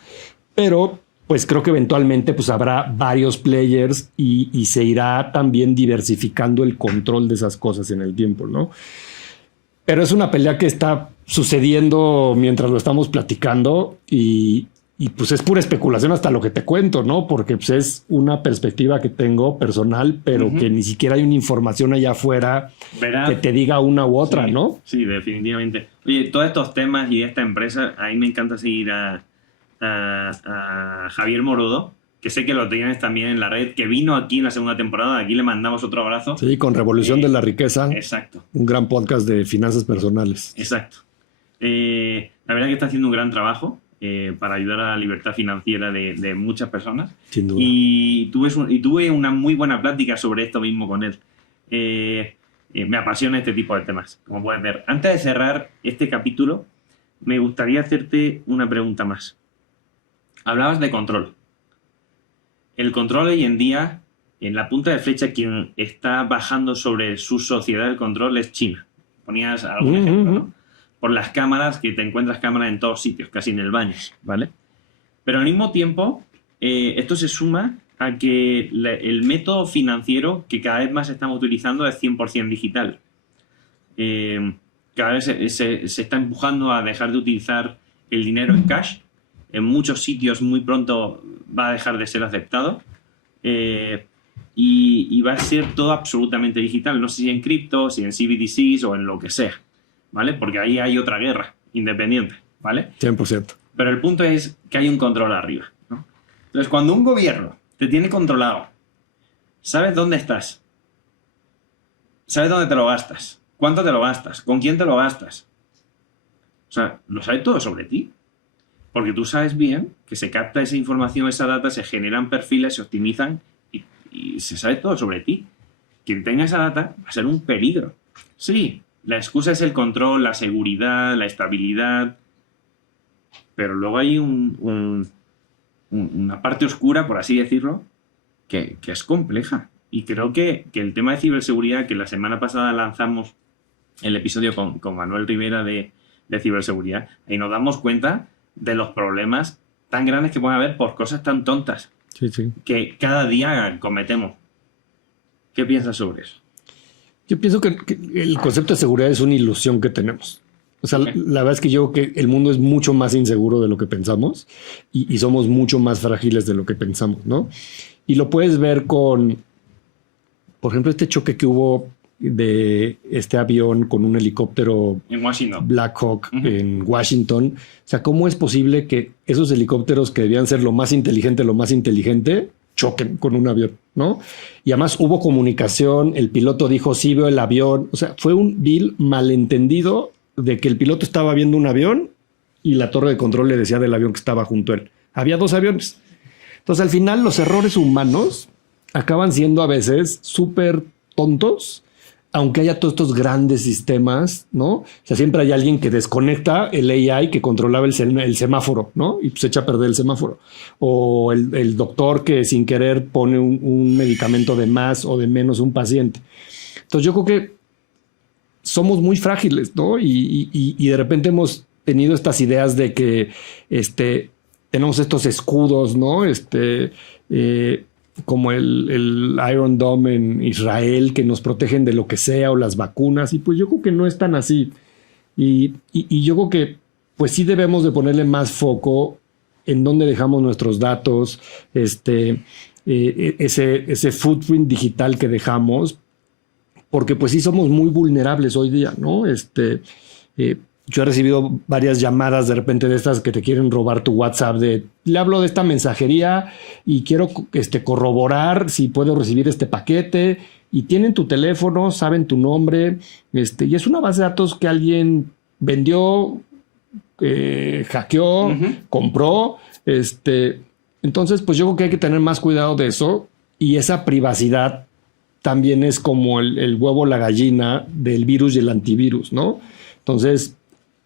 pero pues creo que eventualmente pues habrá varios players y se irá también diversificando el control de esas cosas en el tiempo, ¿no? Pero es una pelea que está sucediendo mientras lo estamos platicando y pues es pura especulación hasta lo que te cuento, ¿no? Porque pues es una perspectiva que tengo personal, pero que ni siquiera hay una información allá afuera que te diga una u otra, ¿no? Sí, definitivamente. Oye, todos estos temas y esta empresa, a mí me encanta seguir a Javier Morodo, que sé que lo tienes también en la red, que vino aquí en la segunda temporada. Aquí le mandamos otro abrazo. Sí, con Revolución de la Riqueza. Exacto. Un gran podcast de finanzas personales. Exacto. La verdad que está haciendo un gran trabajo para ayudar a la libertad financiera de muchas personas. Sin duda. Y tuve una muy buena plática sobre esto mismo con él. Me apasiona este tipo de temas, como puedes ver. Antes de cerrar este capítulo, me gustaría hacerte una pregunta más. Hablabas de control. El control hoy en día, en la punta de flecha, quien está bajando sobre su sociedad del control es China. Ponías algún ejemplo, ¿no? Por las cámaras, que te encuentras cámaras en todos sitios, casi en el baño, ¿vale? Pero al mismo tiempo, esto se suma a que el método financiero que cada vez más estamos utilizando es 100% digital. Cada vez se está empujando a dejar de utilizar el dinero en cash. En muchos sitios muy pronto va a dejar de ser aceptado y va a ser todo absolutamente digital. No sé si en cripto, si en CBDCs o en lo que sea, ¿vale? Porque ahí hay otra guerra independiente, ¿vale? 100%. Pero el punto es que hay un control arriba, ¿no? Entonces, cuando un gobierno te tiene controlado, sabes dónde estás, sabes dónde te lo gastas, cuánto te lo gastas, con quién te lo gastas. O sea, lo sabe todo sobre ti. Porque tú sabes bien que se capta esa información, esa data, se generan perfiles, se optimizan y se sabe todo sobre ti. Quien tenga esa data va a ser un peligro. Sí, la excusa es el control, la seguridad, la estabilidad, pero luego hay una parte oscura, por así decirlo, que es compleja. Y creo que el tema de ciberseguridad, que la semana pasada lanzamos el episodio con Manuel Rivera de ciberseguridad, ahí nos damos cuenta de los problemas tan grandes que pueden haber por cosas tan tontas que cada día cometemos. ¿Qué piensas sobre eso? Yo pienso que el concepto de seguridad es una ilusión que tenemos. O sea, la verdad es que yo creo que el mundo es mucho más inseguro de lo que pensamos y somos mucho más frágiles de lo que pensamos, ¿no? Y lo puedes ver con, por ejemplo, este choque que hubo de este avión con un helicóptero en Washington, Black Hawk en Washington. O sea, ¿cómo es posible que esos helicópteros que debían ser lo más inteligente, choquen con un avión, ¿no? Y además hubo comunicación, el piloto dijo, sí, veo el avión. O sea, fue un vil malentendido de que el piloto estaba viendo un avión y la torre de control le decía del avión que estaba junto a él. Había dos aviones. Entonces, al final, los errores humanos acaban siendo a veces súper tontos, aunque haya todos estos grandes sistemas, ¿no? O sea, siempre hay alguien que desconecta el AI que controlaba el semáforo, ¿no? Y pues echa a perder el semáforo. O el doctor que sin querer pone un medicamento de más o de menos a un paciente. Entonces yo creo que somos muy frágiles, ¿no? Y de repente hemos tenido estas ideas de que tenemos estos escudos, ¿no? Como el Iron Dome en Israel, que nos protegen de lo que sea, o las vacunas, y pues yo creo que no es tan así. Y yo creo que pues sí debemos de ponerle más foco en dónde dejamos nuestros datos, ese footprint digital que dejamos, porque pues sí somos muy vulnerables hoy día, ¿no? Yo he recibido varias llamadas de repente de estas que te quieren robar tu WhatsApp le hablo de esta mensajería y quiero corroborar si puedo recibir este paquete, y tienen tu teléfono, saben tu nombre, y es una base de datos que alguien vendió, hackeó, compró, entonces pues yo creo que hay que tener más cuidado de eso, y esa privacidad también es como el huevo, la gallina del virus y el antivirus, ¿no? Entonces,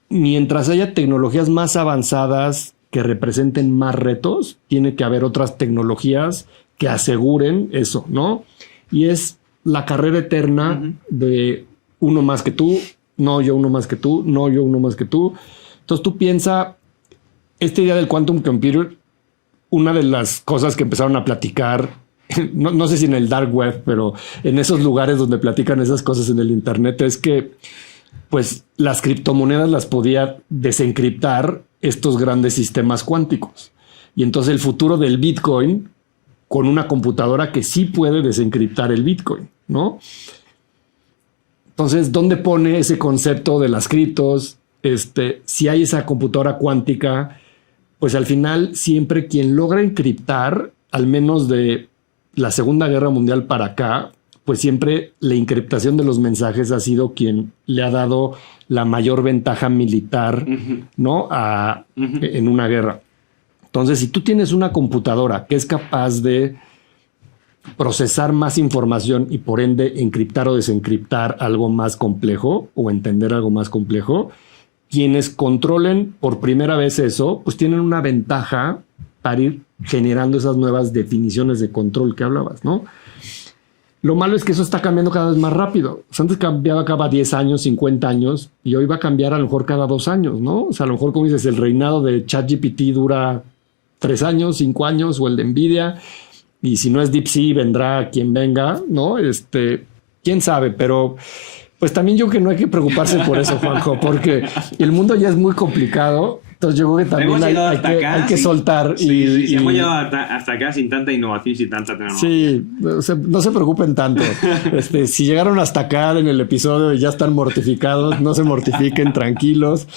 mientras haya tecnologías más avanzadas que representen más retos, tiene que haber otras tecnologías que aseguren eso, ¿no? Y es la carrera eterna de uno más que tú, no yo uno más que tú, no yo uno más que tú. Entonces tú piensa, esta idea del quantum computer, una de las cosas que empezaron a platicar, no sé si en el dark web, pero en esos lugares donde platican esas cosas en el internet, es que pues las criptomonedas las podía desencriptar estos grandes sistemas cuánticos. Y entonces el futuro del Bitcoin con una computadora que sí puede desencriptar el Bitcoin, ¿no? Entonces, ¿dónde pone ese concepto de las criptos? Si hay esa computadora cuántica, pues al final siempre quien logra encriptar, al menos de la Segunda Guerra Mundial para acá, pues siempre la encriptación de los mensajes ha sido quien le ha dado la mayor ventaja militar, ¿no? En una guerra. Entonces, si tú tienes una computadora que es capaz de procesar más información y por ende encriptar o desencriptar algo más complejo o entender algo más complejo, quienes controlen por primera vez eso, pues tienen una ventaja para ir generando esas nuevas definiciones de control que hablabas, ¿no? Lo malo es que eso está cambiando cada vez más rápido. O sea, antes cambiaba cada 10 años, 50 años, y hoy va a cambiar a lo mejor cada 2 años, ¿no? O sea, a lo mejor, como dices, el reinado de ChatGPT dura 3 años, 5 años, o el de NVIDIA, y si no es DeepSeek, vendrá quien venga, ¿no? Quién sabe, pero pues también yo creo que no hay que preocuparse por eso, Juanjo, porque el mundo ya es muy complicado. Entonces yo creo que también hay que soltar. Sí, hemos llegado hasta acá sin tanta innovación y sin tanta tecnología. Sí, no se preocupen tanto. Si llegaron hasta acá en el episodio y ya están mortificados, no se mortifiquen, tranquilos.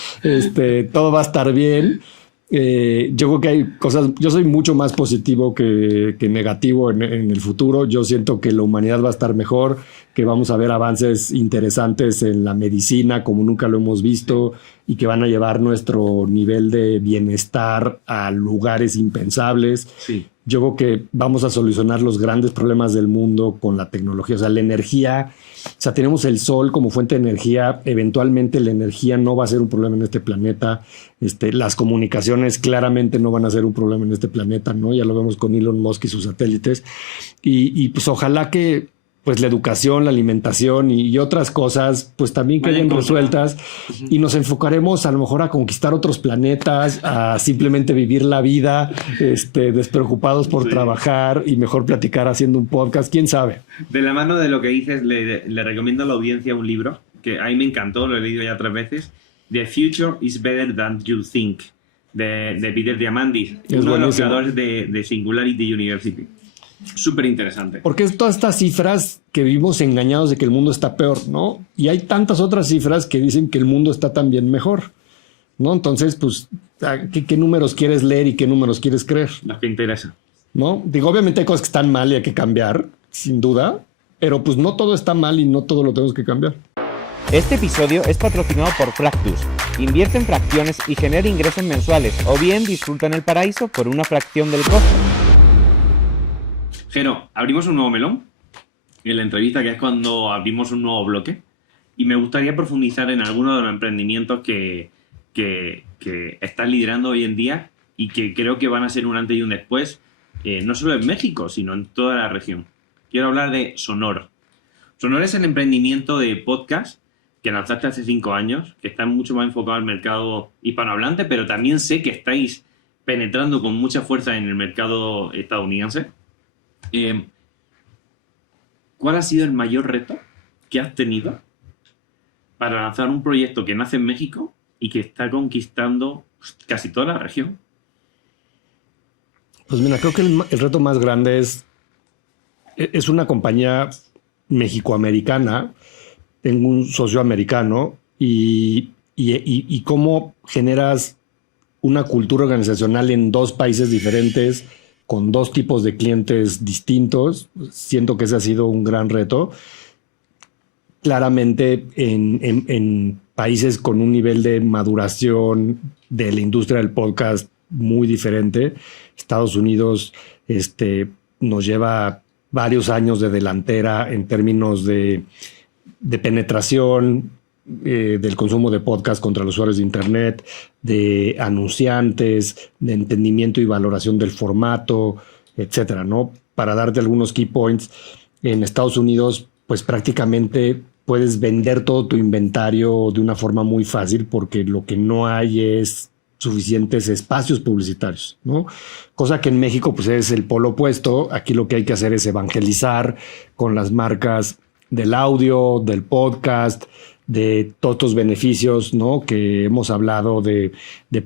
Todo va a estar bien. Yo creo que hay cosas, yo soy mucho más positivo que negativo en el futuro. Yo siento que la humanidad va a estar mejor, que vamos a ver avances interesantes en la medicina como nunca lo hemos visto y que van a llevar nuestro nivel de bienestar a lugares impensables. Sí. Yo creo que vamos a solucionar los grandes problemas del mundo con la tecnología. O sea, la energía, o sea, tenemos el sol como fuente de energía. Eventualmente la energía no va a ser un problema en este planeta. Las comunicaciones claramente no van a ser un problema en este planeta, ¿no? Ya lo vemos con Elon Musk y sus satélites. Y pues ojalá que pues la educación, la alimentación y otras cosas pues también queden resueltas y nos enfocaremos a lo mejor a conquistar otros planetas, a simplemente vivir la vida despreocupados por trabajar y mejor platicar haciendo un podcast, quién sabe. De la mano de lo que dices, le recomiendo a la audiencia un libro que a mí me encantó, lo he leído ya 3 veces, The Future is Better Than You Think, de Peter Diamandis, uno de los creadores de Singularity University. Súper interesante. Porque es todas estas cifras que vivimos engañados de que el mundo está peor, ¿no? Y hay tantas otras cifras que dicen que el mundo está también mejor, ¿no? Entonces, pues, ¿qué números quieres leer y qué números quieres creer? Los que interesan. ¿No? Digo, obviamente hay cosas que están mal y hay que cambiar, sin duda, pero pues no todo está mal y no todo lo tenemos que cambiar. Este episodio es patrocinado por Fractus. Invierte en fracciones y genera ingresos mensuales, o bien disfruta en el paraíso por una fracción del costo. Jero, abrimos un nuevo melón en la entrevista, que es cuando abrimos un nuevo bloque, y me gustaría profundizar en algunos de los emprendimientos que estás liderando hoy en día y que creo que van a ser un antes y un después, no solo en México, sino en toda la región. Quiero hablar de Sonor. Sonor es el emprendimiento de podcast que lanzaste hace 5 años, que está mucho más enfocado al mercado hispanohablante, pero también sé que estáis penetrando con mucha fuerza en el mercado estadounidense. ¿Cuál ha sido el mayor reto que has tenido para lanzar un proyecto que nace en México y que está conquistando casi toda la región? Pues mira, creo que el reto más grande es una compañía mexicoamericana, tengo un socio americano y cómo generas una cultura organizacional en 2 países diferentes con 2 tipos de clientes distintos. Siento que ese ha sido un gran reto. Claramente en países con un nivel de maduración de la industria del podcast muy diferente. Estados Unidos nos lleva varios años de delantera en términos de penetración del consumo de podcast contra los usuarios de Internet, de anunciantes, de entendimiento y valoración del formato, etcétera, ¿no? Para darte algunos key points, en Estados Unidos, pues prácticamente puedes vender todo tu inventario de una forma muy fácil porque lo que no hay es suficientes espacios publicitarios, ¿no? Cosa que en México pues es el polo opuesto. Aquí lo que hay que hacer es evangelizar con las marcas del audio, del podcast, de todos estos beneficios, ¿no? Que hemos hablado de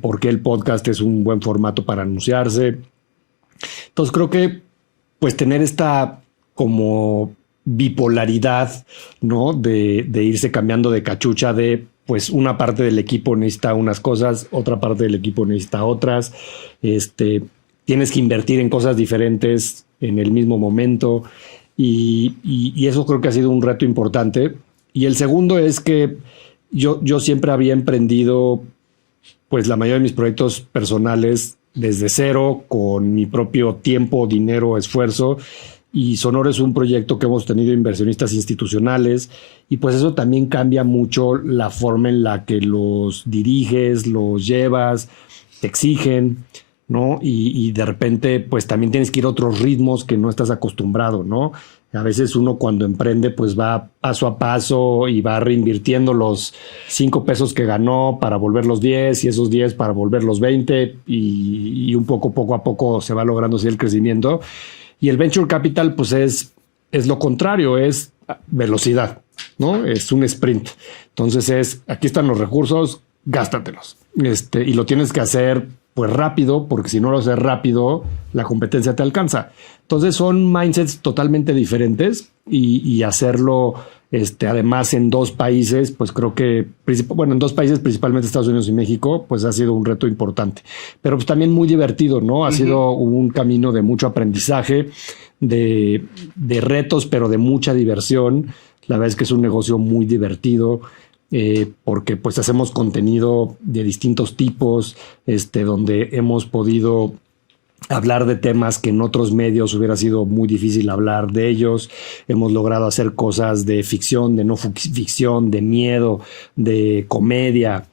por qué el podcast es un buen formato para anunciarse. Entonces creo que pues tener esta como bipolaridad, ¿no? De irse cambiando de cachucha de pues una parte del equipo necesita unas cosas, otra parte del equipo necesita otras. Tienes que invertir en cosas diferentes en el mismo momento y eso creo que ha sido un reto importante. Y el segundo es que yo siempre había emprendido pues la mayoría de mis proyectos personales desde cero, con mi propio tiempo, dinero, esfuerzo. Y Sonoro es un proyecto que hemos tenido inversionistas institucionales y pues eso también cambia mucho la forma en la que los diriges, los llevas, te exigen, ¿no? Y de repente pues también tienes que ir a otros ritmos que no estás acostumbrado, ¿no? A veces uno cuando emprende pues va paso a paso y va reinvirtiendo los 5 pesos que ganó para volver los 10 y esos 10 para volver los 20 y un poco a poco se va logrando así el crecimiento. Y el Venture Capital pues es lo contrario, es velocidad, ¿no? Es un sprint. Entonces aquí están los recursos, gástatelos. Y lo tienes que hacer pues rápido, porque si no lo haces rápido, la competencia te alcanza. Entonces son mindsets totalmente diferentes y hacerlo además en 2 países, pues creo que, en 2 países, principalmente Estados Unidos y México, pues ha sido un reto importante. Pero pues también muy divertido, ¿no? Ha sido un camino de mucho aprendizaje, de retos, pero de mucha diversión. La verdad es que es un negocio muy divertido. Porque pues hacemos contenido de distintos tipos, donde hemos podido hablar de temas que en otros medios hubiera sido muy difícil hablar de ellos. Hemos logrado hacer cosas de ficción, de no ficción, de miedo, de comedia,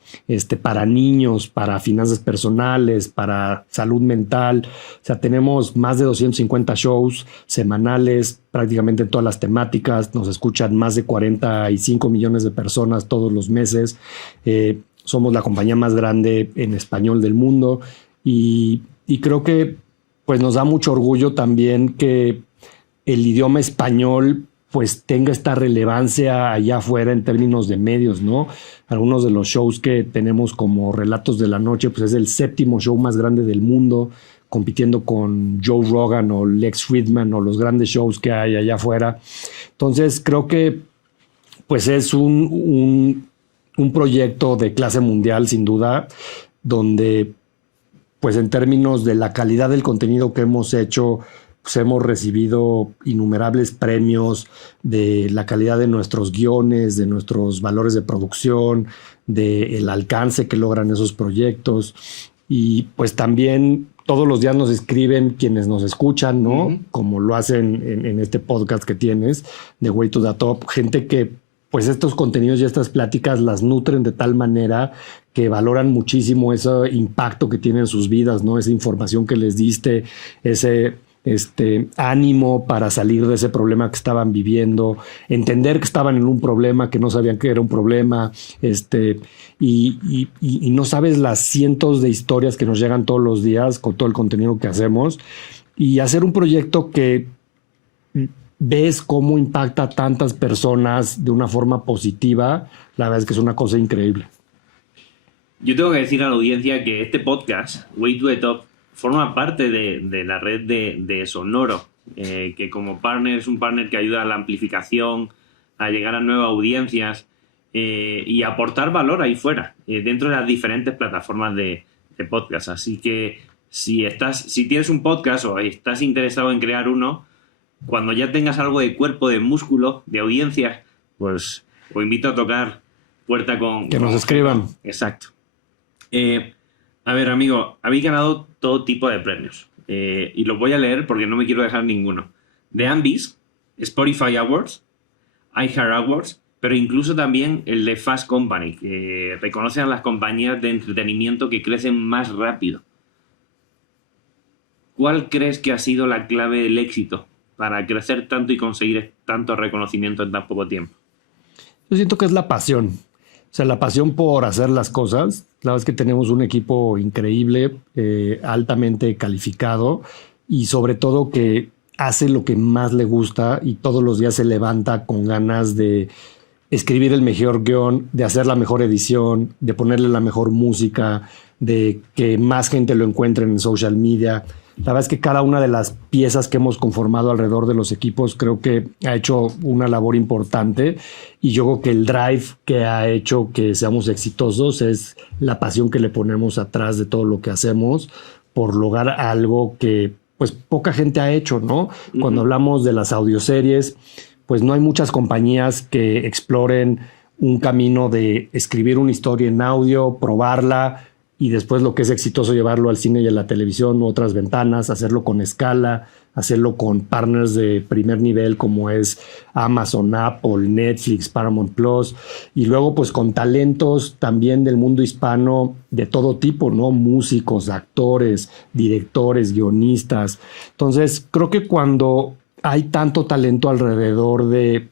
para niños, para finanzas personales, para salud mental. O sea, tenemos más de 250 shows semanales, prácticamente en todas las temáticas. Nos escuchan más de 45 millones de personas todos los meses. Somos la compañía más grande en español del mundo y creo que pues nos da mucho orgullo también que el idioma español pues tenga esta relevancia allá afuera en términos de medios, ¿no? Algunos de los shows que tenemos como Relatos de la Noche pues es el 7º show más grande del mundo, compitiendo con Joe Rogan o Lex Fridman o los grandes shows que hay allá afuera. Entonces creo que pues es un proyecto de clase mundial sin duda, donde pues en términos de la calidad del contenido que hemos hecho, pues hemos recibido innumerables premios de la calidad de nuestros guiones, de nuestros valores de producción, del alcance que logran esos proyectos. Y pues también todos los días nos escriben quienes nos escuchan, ¿no? Como lo hacen en este podcast que tienes, de Way to the Top, gente que pues estos contenidos y estas pláticas las nutren de tal manera que valoran muchísimo ese impacto que tiene en sus vidas, ¿no? Esa información que les diste, ese ánimo para salir de ese problema que estaban viviendo, entender que estaban en un problema, que no sabían que era un problema, y no sabes las cientos de historias que nos llegan todos los días con todo el contenido que hacemos, y hacer un proyecto que ves cómo impacta a tantas personas de una forma positiva, la verdad es que es una cosa increíble. Yo tengo que decir a la audiencia que este podcast, Way to the Top, forma parte de la red de Sonoro, que como partner es un partner que ayuda a la amplificación, a llegar a nuevas audiencias y aportar valor ahí fuera, dentro de las diferentes plataformas de podcast. Así que si tienes un podcast o estás interesado en crear uno, cuando ya tengas algo de cuerpo, de músculo, de audiencia, pues os invito a tocar puerta con... Que nos escriban. Exacto. A ver, amigo, habéis ganado todo tipo de premios y los voy a leer porque no me quiero dejar ninguno. The Ambis, Spotify Awards, iHeart Awards, pero incluso también el de Fast Company, que reconocen a las compañías de entretenimiento que crecen más rápido. ¿Cuál crees que ha sido la clave del éxito para crecer tanto y conseguir tanto reconocimiento en tan poco tiempo? Yo siento que es la pasión. O sea, la pasión por hacer las cosas. La verdad es que tenemos un equipo increíble, altamente calificado y sobre todo que hace lo que más le gusta y todos los días se levanta con ganas de escribir el mejor guión, de hacer la mejor edición, de ponerle la mejor música, de que más gente lo encuentre en social media. La verdad es que cada una de las piezas que hemos conformado alrededor de los equipos creo que ha hecho una labor importante y yo creo que el drive que ha hecho que seamos exitosos es la pasión que le ponemos atrás de todo lo que hacemos por lograr algo que pues poca gente ha hecho, ¿no? Uh-huh. Cuando hablamos de las audioseries, pues no hay muchas compañías que exploren un camino de escribir una historia en audio, probarla y después lo que es exitoso llevarlo al cine y a la televisión u otras ventanas, hacerlo con escala, hacerlo con partners de primer nivel como es Amazon, Apple, Netflix, Paramount Plus y luego pues con talentos también del mundo hispano de todo tipo, ¿no? Músicos, actores, directores, guionistas. Entonces creo que cuando hay tanto talento alrededor de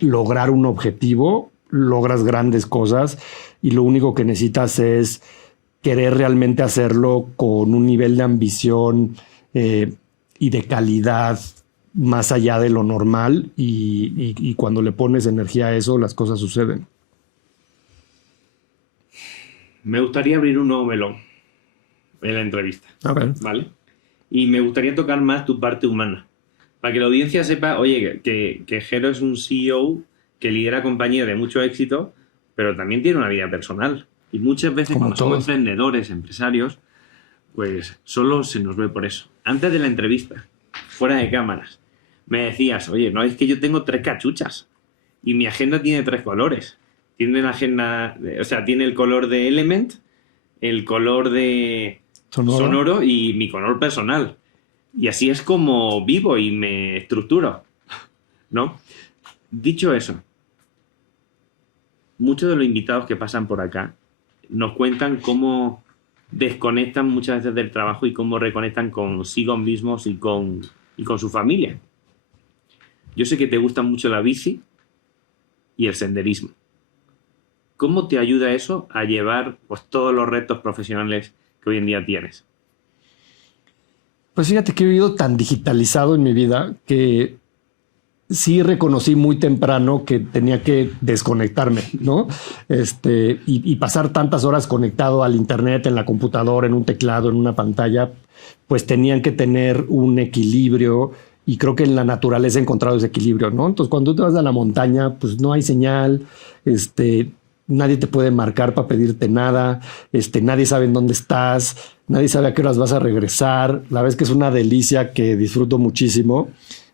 lograr un objetivo, logras grandes cosas y lo único que necesitas es querer realmente hacerlo con un nivel de ambición y de calidad más allá de lo normal y cuando le pones energía a eso, las cosas suceden. Me gustaría abrir un nuevo melón en la entrevista. A ver. ¿Vale? Y me gustaría tocar más tu parte humana. Para que la audiencia sepa, oye, que Jero es un CEO que lidera compañías de mucho éxito, pero también tiene una vida personal. Y muchas veces cuando somos emprendedores, empresarios, pues solo se nos ve por eso. Antes de la entrevista, fuera de cámaras, me decías, oye, no, es que yo tengo 3 cachuchas y mi agenda tiene 3 colores. Tiene una agenda, o sea, tiene el color de Element, el color de sonoro y mi color personal. Y así es como vivo y me estructuro, ¿no? Dicho eso, muchos de los invitados que pasan por acá nos cuentan cómo desconectan muchas veces del trabajo y cómo reconectan consigo mismos y con su familia. Yo sé que te gusta mucho la bici y el senderismo. ¿Cómo te ayuda eso a llevar pues, todos los retos profesionales que hoy en día tienes? Pues fíjate que he vivido tan digitalizado en mi vida que sí reconocí muy temprano que tenía que desconectarme, ¿no? Y pasar tantas horas conectado al internet, en la computadora, en un teclado, en una pantalla, pues tenían que tener un equilibrio y creo que en la naturaleza he encontrado ese equilibrio, ¿no? Entonces cuando tú te vas a la montaña, pues no hay señal, nadie te puede marcar para pedirte nada, nadie sabe en dónde estás, nadie sabe a qué horas vas a regresar. La verdad es que es una delicia que disfruto muchísimo.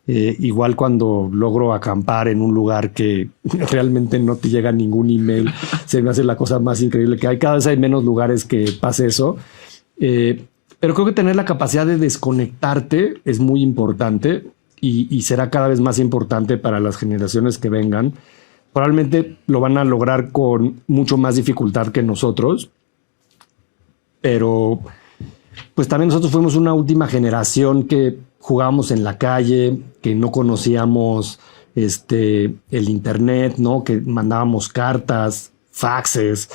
Igual cuando logro acampar en un lugar que realmente no te llega ningún email, se me hace la cosa más increíble que hay. Cada vez hay menos lugares que pase eso. Pero creo que tener la capacidad de desconectarte es muy importante y será cada vez más importante para las generaciones que vengan. Probablemente lo van a lograr con mucho más dificultad que nosotros, pero pues también nosotros fuimos una última generación que jugábamos en la calle, que no conocíamos el internet, ¿no? Que mandábamos cartas, faxes,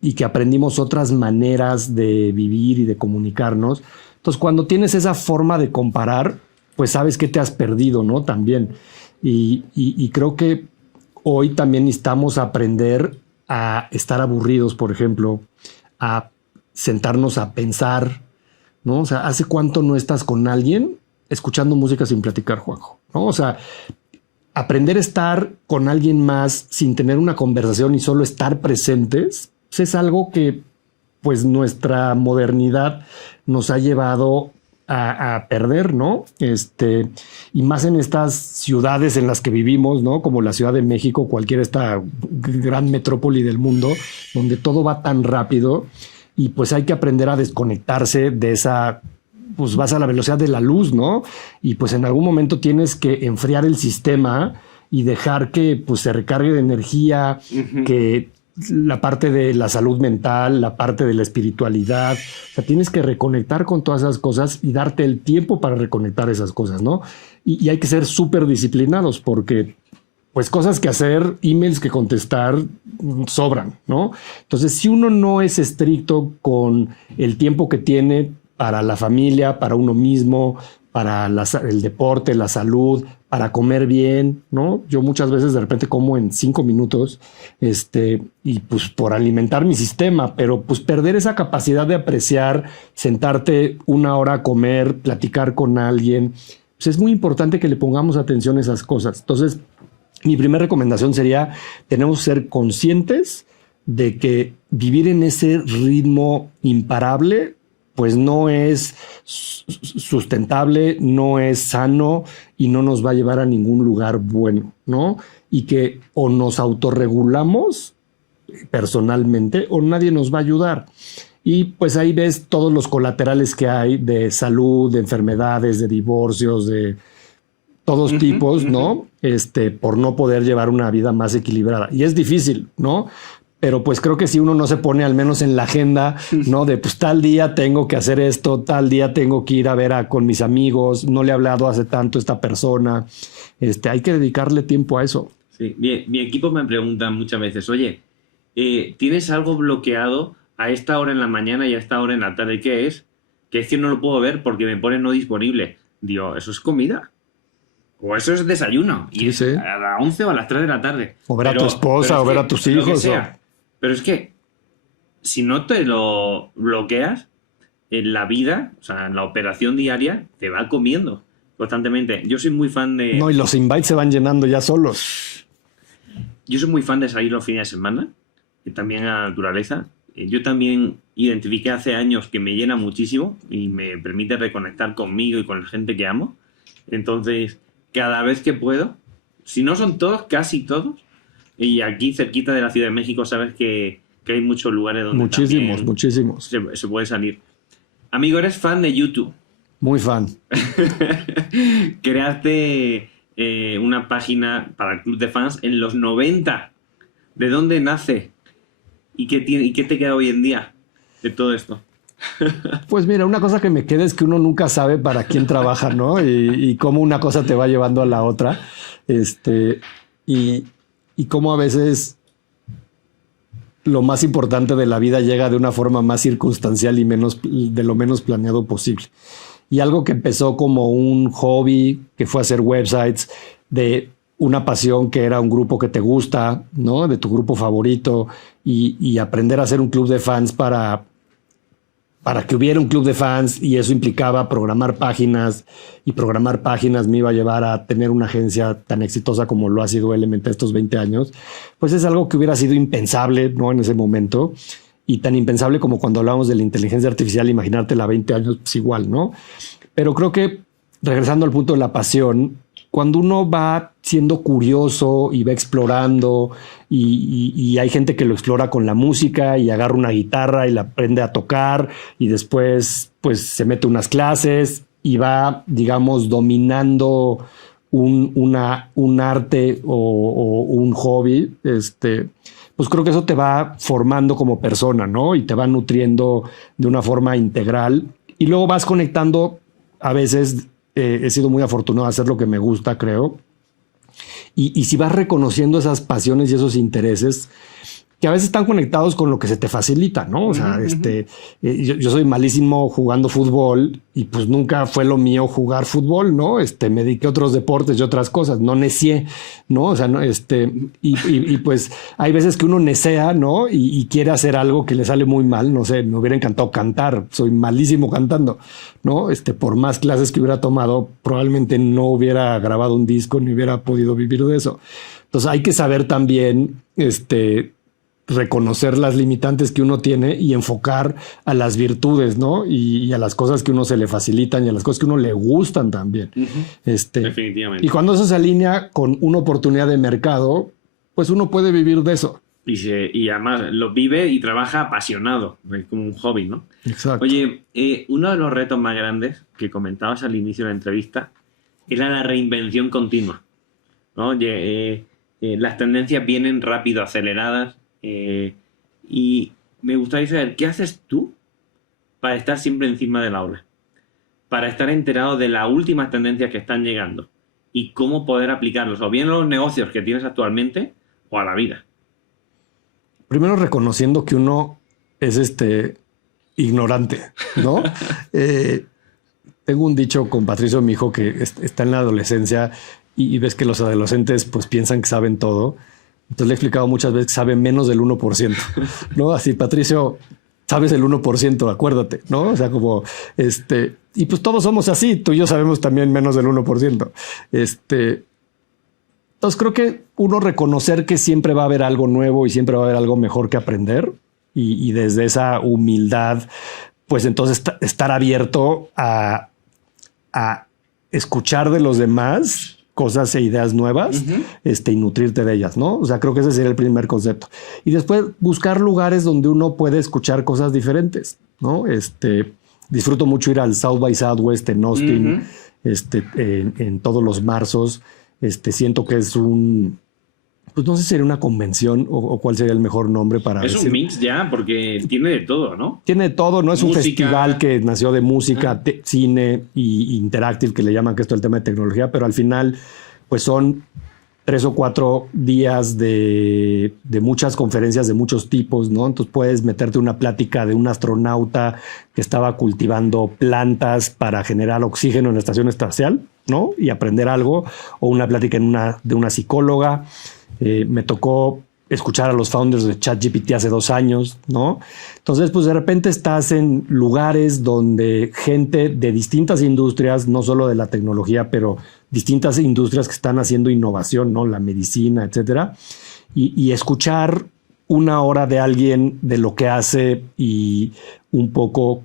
y que aprendimos otras maneras de vivir y de comunicarnos. Entonces, cuando tienes esa forma de comparar, pues sabes que te has perdido, ¿no? También. Y creo que hoy también necesitamos aprender a estar aburridos, por ejemplo, a sentarnos a pensar, ¿no? O sea, ¿hace cuánto no estás con alguien escuchando música sin platicar, Juanjo? ¿No? O sea, aprender a estar con alguien más sin tener una conversación y solo estar presentes, pues es algo que pues nuestra modernidad nos ha llevado a perder, ¿no? Y más en estas ciudades en las que vivimos, ¿no? Como la Ciudad de México, cualquier esta gran metrópoli del mundo, donde todo va tan rápido y pues hay que aprender a desconectarse de esa pues vas a la velocidad de la luz, ¿no? Y pues en algún momento tienes que enfriar el sistema y dejar que pues se recargue de energía, que la parte de la salud mental, la parte de la espiritualidad, o sea, tienes que reconectar con todas esas cosas y darte el tiempo para reconectar esas cosas, ¿no? Y hay que ser súper disciplinados porque pues cosas que hacer, emails que contestar, sobran, ¿no? Entonces, si uno no es estricto con el tiempo que tiene para la familia, para uno mismo, para el deporte, la salud, para comer bien, ¿no? Yo muchas veces de repente como en 5 minutos, y pues por alimentar mi sistema, pero pues perder esa capacidad de apreciar, sentarte 1 hora a comer, platicar con alguien, pues es muy importante que le pongamos atención a esas cosas. Entonces, mi primera recomendación sería, tenemos que ser conscientes de que vivir en ese ritmo imparable, pues no es sustentable, no es sano y no nos va a llevar a ningún lugar bueno, ¿no? Y que o nos autorregulamos personalmente o nadie nos va a ayudar. Y pues ahí ves todos los colaterales que hay de salud, de enfermedades, de divorcios, de todos tipos, ¿no? Por no poder llevar una vida más equilibrada. Y es difícil, ¿no? Pero pues creo que si uno no se pone al menos en la agenda, ¿no? De pues tal día tengo que hacer esto, tal día tengo que ir a ver con mis amigos, no le he hablado hace tanto a esta persona. Hay que dedicarle tiempo a eso. Sí, mi equipo me pregunta muchas veces, oye, ¿tienes algo bloqueado a esta hora en la mañana y a esta hora en la tarde? ¿Qué es? Que es que no lo puedo ver porque me pone no disponible. Digo, ¿eso es comida? O eso es desayuno. Y sí, es a las 11 o a las 3 de la tarde. O ver a tu esposa, o ver a tus hijos. Pero es que si no te lo bloqueas, en la vida, o sea, en la operación diaria, te va comiendo constantemente. Yo soy muy fan de... No, y los invites se van llenando ya solos. Yo soy muy fan de salir los fines de semana, y también a la naturaleza. Yo también identifiqué hace años que me llena muchísimo y me permite reconectar conmigo y con la gente que amo. Entonces, cada vez que puedo, si no son todos, casi todos, y aquí cerquita de la Ciudad de México sabes que hay muchos lugares donde muchísimos. Se puede salir. Amigo, ¿eres fan de YouTube? Muy fan. Creaste una página para el club de fans en los 90. ¿De dónde nace? ¿Y qué te queda hoy en día de todo esto? Pues mira, una cosa que me queda es que uno nunca sabe para quién trabaja, ¿no? Y cómo una cosa te va llevando a la otra. Y cómo a veces lo más importante de la vida llega de una forma más circunstancial y de lo menos planeado posible. Y algo que empezó como un hobby, que fue hacer websites, de una pasión que era un grupo que te gusta, ¿no? De tu grupo favorito, y aprender a hacer un club de fans para que hubiera un club de fans, y eso implicaba programar páginas, y programar páginas me iba a llevar a tener una agencia tan exitosa como lo ha sido Element estos 20 años, pues es algo que hubiera sido impensable, ¿no? En ese momento, y tan impensable como cuando hablábamos de la inteligencia artificial, imaginártela 20 años, pues igual, ¿no? Pero creo que, regresando al punto de la pasión, cuando uno va siendo curioso y va explorando, y hay gente que lo explora con la música y agarra una guitarra y la aprende a tocar, y después pues se mete unas clases y va, digamos, dominando un arte o un hobby, pues creo que eso te va formando como persona, ¿no? Y te va nutriendo de una forma integral, y luego vas conectando. A veces he sido muy afortunado de hacer lo que me gusta, creo. Y si vas reconociendo esas pasiones y esos intereses, que a veces están conectados con lo que se te facilita, ¿no? O sea, yo soy malísimo jugando fútbol, y pues nunca fue lo mío jugar fútbol, ¿no? Me dediqué a otros deportes y otras cosas, no necié, ¿no? O sea, no, y pues hay veces que uno necea, ¿no? Y quiere hacer algo que le sale muy mal, no sé, me hubiera encantado cantar, soy malísimo cantando, ¿no? Por más clases que hubiera tomado, probablemente no hubiera grabado un disco ni hubiera podido vivir de eso. Entonces hay que saber también, reconocer las limitantes que uno tiene y enfocar a las virtudes, ¿no? Y a las cosas que uno se le facilitan y a las cosas que uno le gustan también. Definitivamente. Y cuando eso se alinea con una oportunidad de mercado, pues uno puede vivir de eso, Y además lo vive y trabaja apasionado, como un hobby, ¿no? Exacto. Oye, uno de los retos más grandes que comentabas al inicio de la entrevista era la reinvención continua, ¿no? Oye, las tendencias vienen rápido, aceleradas, y me gustaría saber, ¿qué haces tú para estar siempre encima de la ola? Para estar enterado de las últimas tendencias que están llegando y cómo poder aplicarlos, o bien a los negocios que tienes actualmente o a la vida. Primero reconociendo que uno es ignorante, ¿no? Tengo un dicho con Patricio, mi hijo, que está en la adolescencia y ves que los adolescentes pues piensan que saben todo. Entonces le he explicado muchas veces que saben menos del 1%, ¿no? Así, Patricio, sabes el 1%, acuérdate, ¿no? O sea, como y pues todos somos así, tú y yo sabemos también menos del 1%. Entonces creo que uno reconocer que siempre va a haber algo nuevo y siempre va a haber algo mejor que aprender y desde esa humildad, pues entonces estar abierto a escuchar de los demás cosas e ideas nuevas, y nutrirte de ellas, ¿no? O sea, creo que ese sería el primer concepto. Y después buscar lugares donde uno puede escuchar cosas diferentes, ¿no? Disfruto mucho ir al South by Southwest en Austin, en todos los marzos. Siento que es pues no sé si sería una convención o cuál sería el mejor nombre para decir. Es un mix ya, porque tiene de todo, ¿no? Tiene de todo, no es música. Un festival que nació de música, cine y interactive, que le llaman, que esto es el tema de tecnología, pero al final pues son 3 o 4 días de muchas conferencias de muchos tipos, ¿no? Entonces puedes meterte una plática de un astronauta que estaba cultivando plantas para generar oxígeno en la estación espacial, ¿no? Y aprender algo, o una plática de una psicóloga. Me tocó escuchar a los founders de ChatGPT hace 2 años, ¿no? Entonces, pues de repente estás en lugares donde gente de distintas industrias, no solo de la tecnología, pero distintas industrias que están haciendo innovación, ¿no? La medicina, etcétera. Y escuchar 1 hora de alguien de lo que hace y un poco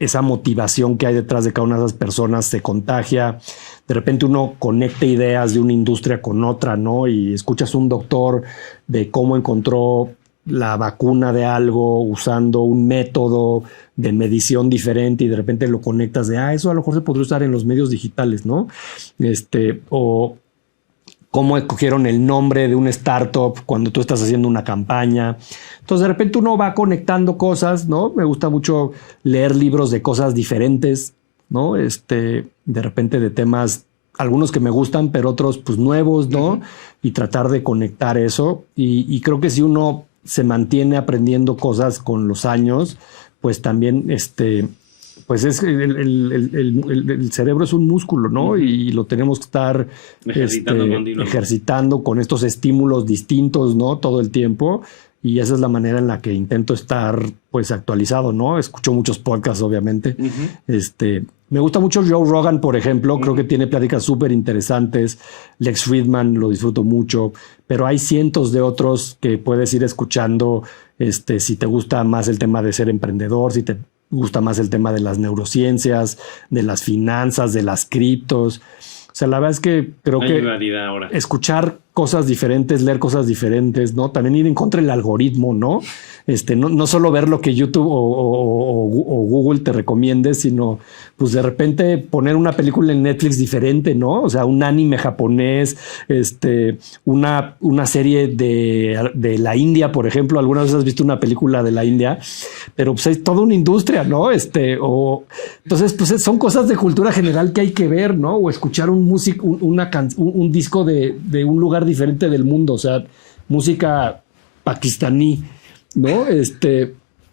esa motivación que hay detrás de cada una de esas personas se contagia. De repente uno conecta ideas de una industria con otra, ¿no? Y escuchas un doctor de cómo encontró la vacuna de algo usando un método de medición diferente y de repente lo conectas de, eso a lo mejor se podría usar en los medios digitales, ¿no? O cómo escogieron el nombre de una startup cuando tú estás haciendo una campaña. Entonces, de repente uno va conectando cosas, ¿no? Me gusta mucho leer libros de cosas diferentes, ¿no? De repente de temas, algunos que me gustan, pero otros pues nuevos, ¿no? Y tratar de conectar eso. Y creo que si uno se mantiene aprendiendo cosas con los años, pues también pues es el cerebro es un músculo, ¿no? Y lo tenemos que estar ejercitando con estos estímulos distintos, ¿no? Todo el tiempo. Y esa es la manera en la que intento estar, pues, actualizado, ¿no? Escucho muchos podcasts, obviamente. Me gusta mucho Joe Rogan, por ejemplo. Creo que tiene pláticas súper interesantes. Lex Fridman lo disfruto mucho. Pero hay cientos de otros que puedes ir escuchando. Si te gusta más el tema de ser emprendedor, si te gusta más el tema de las neurociencias, de las finanzas, de las criptos. O sea, la verdad es que creo que escuchar cosas diferentes, leer cosas diferentes, ¿no? También ir en contra del algoritmo, ¿no? No solo ver lo que YouTube o Google te recomiende, sino pues de repente poner una película en Netflix diferente, ¿no? O sea, un anime japonés, una serie de la India, por ejemplo. ¿Alguna vez has visto una película de la India? Pero pues es toda una industria, ¿no? Entonces, pues son cosas de cultura general que hay que ver, ¿no? O escuchar un disco de un lugar diferente del mundo, o sea, música pakistaní, ¿no?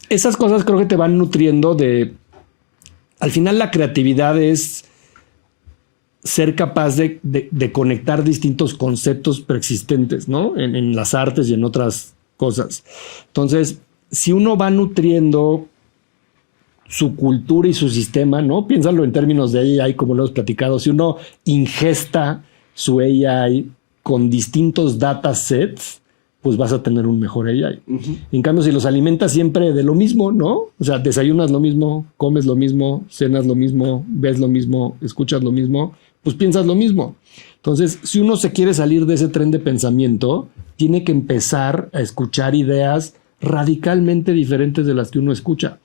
Esas cosas creo que te van nutriendo de... Al final la creatividad es ser capaz de conectar distintos conceptos preexistentes, ¿no? En las artes y en otras cosas. Entonces, si uno va nutriendo su cultura y su sistema, ¿no? Piénsalo en términos de AI, como lo hemos platicado. Si uno ingesta su AI con distintos datasets, pues vas a tener un mejor AI. En cambio, si los alimentas siempre de lo mismo, ¿no? O sea, desayunas lo mismo, comes lo mismo, cenas lo mismo, ves lo mismo, escuchas lo mismo, pues piensas lo mismo. Entonces, si uno se quiere salir de ese tren de pensamiento, tiene que empezar a escuchar ideas radicalmente diferentes de las que uno escucha,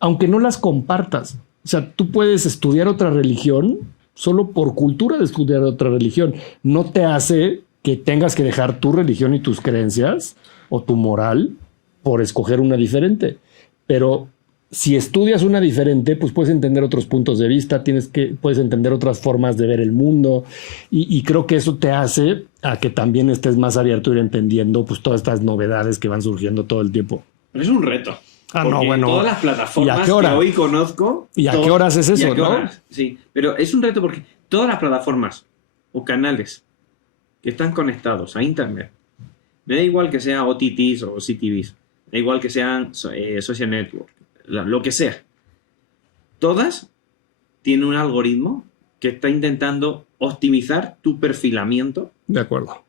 aunque no las compartas. O sea, tú puedes estudiar otra religión solo por cultura de estudiar otra religión. No te hace que tengas que dejar tu religión y tus creencias o tu moral por escoger una diferente. Pero si estudias una diferente, pues puedes entender otros puntos de vista, puedes entender otras formas de ver el mundo, y creo que eso te hace a que también estés más abierto a ir entendiendo pues todas estas novedades que van surgiendo todo el tiempo. Pero es un reto. No, bueno. Todas las plataformas que hoy conozco... ¿Y a qué horas es eso, no? Sí, pero es un reto porque todas las plataformas o canales que están conectados a Internet, me da igual que sean OTTs o CTVs, me da igual que sean social network, lo que sea. Todas tienen un algoritmo que está intentando optimizar tu perfilamiento. De acuerdo.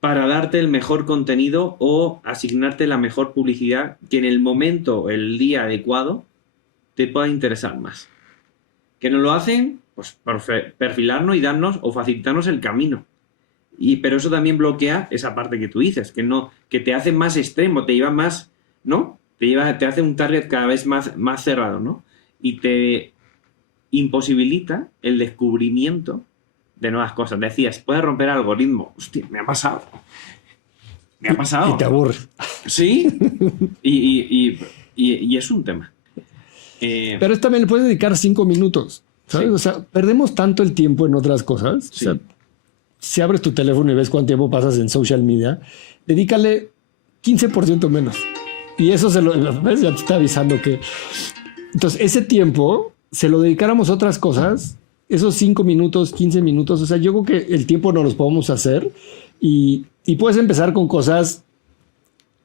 Para darte el mejor contenido o asignarte la mejor publicidad que en el momento, el día adecuado, te pueda interesar más. Que nos lo hacen pues, por perfilarnos y darnos o facilitarnos el camino. Pero eso también bloquea esa parte que tú dices, que te hace más extremo, te lleva más, ¿no? Te hace un target cada vez más cerrado, ¿no? Y te imposibilita el descubrimiento de nuevas cosas. Decías, puedes romper el algoritmo. Hostia, me ha pasado. Y te aburre. Sí. y es un tema. Pero también le puedes dedicar 5 minutos, ¿sabes? Sí. O sea, perdemos tanto el tiempo en otras cosas. Sí. O sea, si abres tu teléfono y ves cuánto tiempo pasas en social media, dedícale 15% menos. Y eso ¿ves? Ya te está avisando que... Entonces, ese tiempo, se lo dedicáramos a otras cosas, esos 5 minutos, 15 minutos, o sea, yo creo que el tiempo no los podemos hacer y puedes empezar con cosas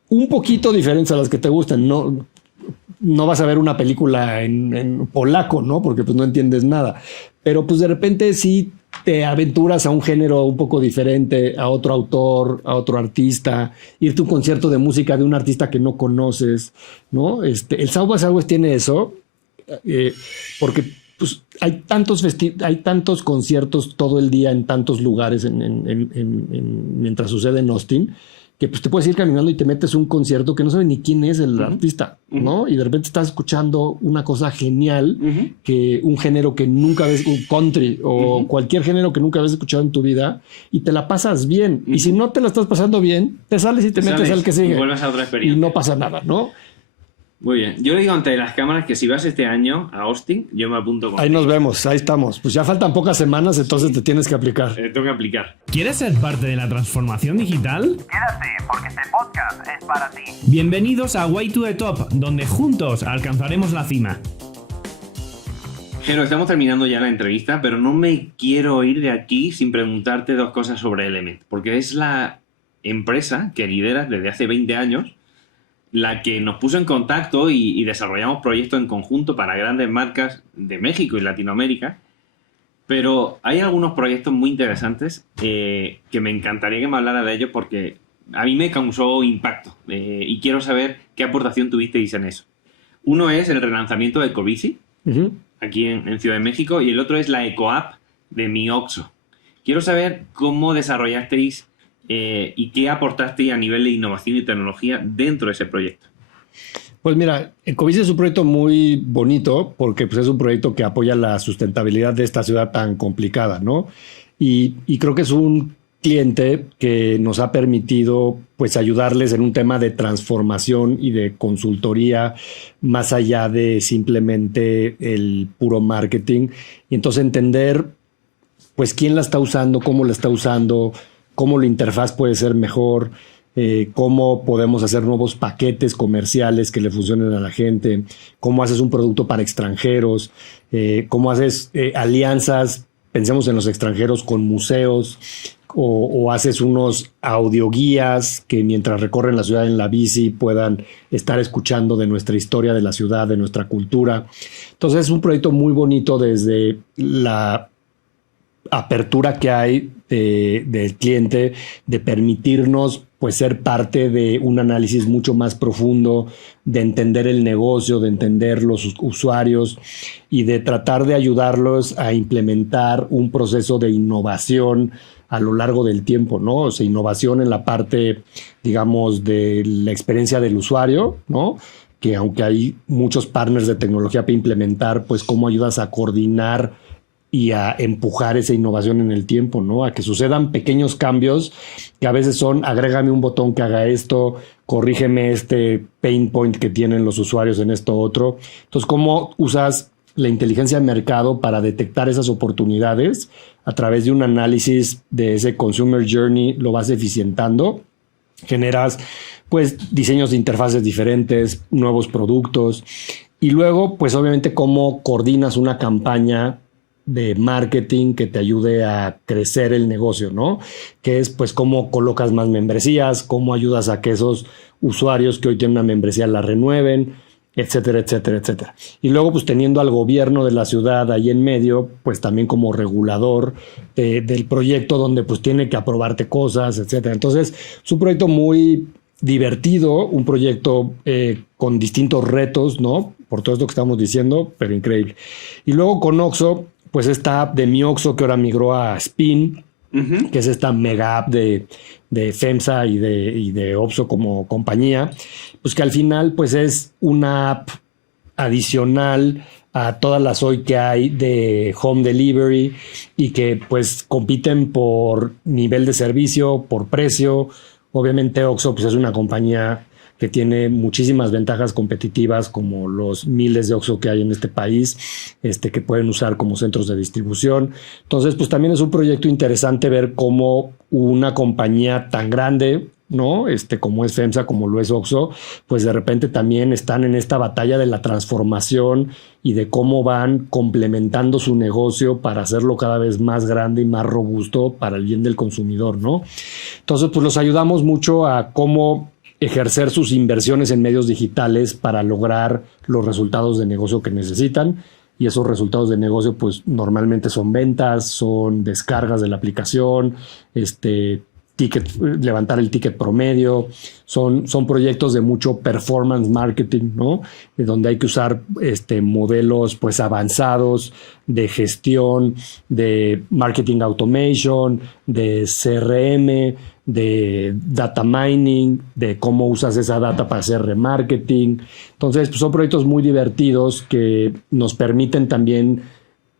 un poquito diferentes a las que te gustan. No vas a ver una película en polaco, ¿no? Porque pues no entiendes nada. Pero pues de repente sí te aventuras a un género un poco diferente, a otro autor, a otro artista, irte a un concierto de música de un artista que no conoces, ¿no? El South by Southwest tiene eso, porque pues, hay tantos conciertos todo el día en tantos lugares mientras sucede en Austin, que pues te puedes ir caminando y te metes un concierto que no sabes ni quién es el artista, ¿no? Y de repente estás escuchando una cosa genial, que un género que nunca ves, un country o cualquier género que nunca habías escuchado en tu vida, y te la pasas bien. Y si no te la estás pasando bien, te sales y te metes al que sigue. Y vuelves a otra experiencia. Y no pasa nada, ¿no? Muy bien. Yo le digo ante las cámaras que si vas este año a Austin, yo me apunto con... Ahí nos vemos, ahí estamos. Pues ya faltan pocas semanas, entonces te tienes que aplicar. Tengo que aplicar. ¿Quieres ser parte de la transformación digital? Quédate, porque este podcast es para ti. Bienvenidos a Way to the Top, donde juntos alcanzaremos la cima. Jero, estamos terminando ya la entrevista, pero no me quiero ir de aquí sin preguntarte 2 cosas sobre Element, porque es la empresa que lideras desde hace 20 años, la que nos puso en contacto y desarrollamos proyectos en conjunto para grandes marcas de México y Latinoamérica. Pero hay algunos proyectos muy interesantes que me encantaría que me hablara de ellos porque a mí me causó impacto y quiero saber qué aportación tuvisteis en eso. Uno es el relanzamiento de Ecobici, aquí en Ciudad de México, y el otro es la EcoApp de Mi Oxxo. Quiero saber cómo desarrollasteis y qué aportasteis a nivel de innovación y tecnología dentro de ese proyecto. Pues mira, Ecobici es un proyecto muy bonito porque pues, es un proyecto que apoya la sustentabilidad de esta ciudad tan complicada, ¿no? Y creo que es un cliente que nos ha permitido pues ayudarles en un tema de transformación y de consultoría más allá de simplemente el puro marketing. Y entonces entender pues quién la está usando, cómo la está usando, cómo la interfaz puede ser mejor, cómo podemos hacer nuevos paquetes comerciales que le funcionen a la gente, cómo haces un producto para extranjeros, cómo haces alianzas, pensemos en los extranjeros con museos, o haces unos audioguías que mientras recorren la ciudad en la bici puedan estar escuchando de nuestra historia, de la ciudad, de nuestra cultura. Entonces es un proyecto muy bonito desde la apertura que hay del cliente de permitirnos pues ser parte de un análisis mucho más profundo, de entender el negocio, de entender los usuarios y de tratar de ayudarlos a implementar un proceso de innovación a lo largo del tiempo, ¿no? O sea, innovación en la parte, digamos, de la experiencia del usuario, ¿no? Que aunque hay muchos partners de tecnología para implementar, pues cómo ayudas a coordinar y a empujar esa innovación en el tiempo, ¿no? A que sucedan pequeños cambios que a veces son, agrégame un botón que haga esto, corrígeme este pain point que tienen los usuarios en esto otro. Entonces, ¿cómo usas la inteligencia de mercado para detectar esas oportunidades a través de un análisis de ese consumer journey? Lo vas eficientando, generas pues diseños de interfaces diferentes, nuevos productos y luego pues obviamente cómo coordinas una campaña de marketing que te ayude a crecer el negocio, ¿no? Que es pues cómo colocas más membresías, cómo ayudas a que esos usuarios que hoy tienen una membresía la renueven, etcétera, etcétera, etcétera. Y luego pues teniendo al gobierno de la ciudad ahí en medio, pues también como regulador del proyecto donde pues tiene que aprobarte cosas, etcétera. Entonces es un proyecto muy divertido, un proyecto con distintos retos, ¿no? Por todo esto que estamos diciendo, pero increíble. Y luego con Oxxo, pues esta app de Mi Oxxo que ahora migró a Spin, que es esta mega app de FEMSA y de Oxxo como compañía, pues que al final pues es una app adicional a todas las hoy que hay de home delivery y que pues compiten por nivel de servicio, por precio. Obviamente Oxxo pues es una compañía que tiene muchísimas ventajas competitivas como los miles de Oxxo que hay en este país, que pueden usar como centros de distribución. Entonces, pues también es un proyecto interesante ver cómo una compañía tan grande, ¿no? Como es FEMSA, como lo es Oxxo, pues de repente también están en esta batalla de la transformación y de cómo van complementando su negocio para hacerlo cada vez más grande y más robusto para el bien del consumidor, ¿no? Entonces, pues los ayudamos mucho a cómo ejercer sus inversiones en medios digitales para lograr los resultados de negocio que necesitan. Y esos resultados de negocio, pues normalmente son ventas, son descargas de la aplicación, levantar el ticket promedio, son proyectos de mucho performance marketing, ¿no? Donde hay que usar modelos pues avanzados de gestión, de marketing automation, de CRM, de data mining, de cómo usas esa data para hacer remarketing. Entonces, pues son proyectos muy divertidos que nos permiten también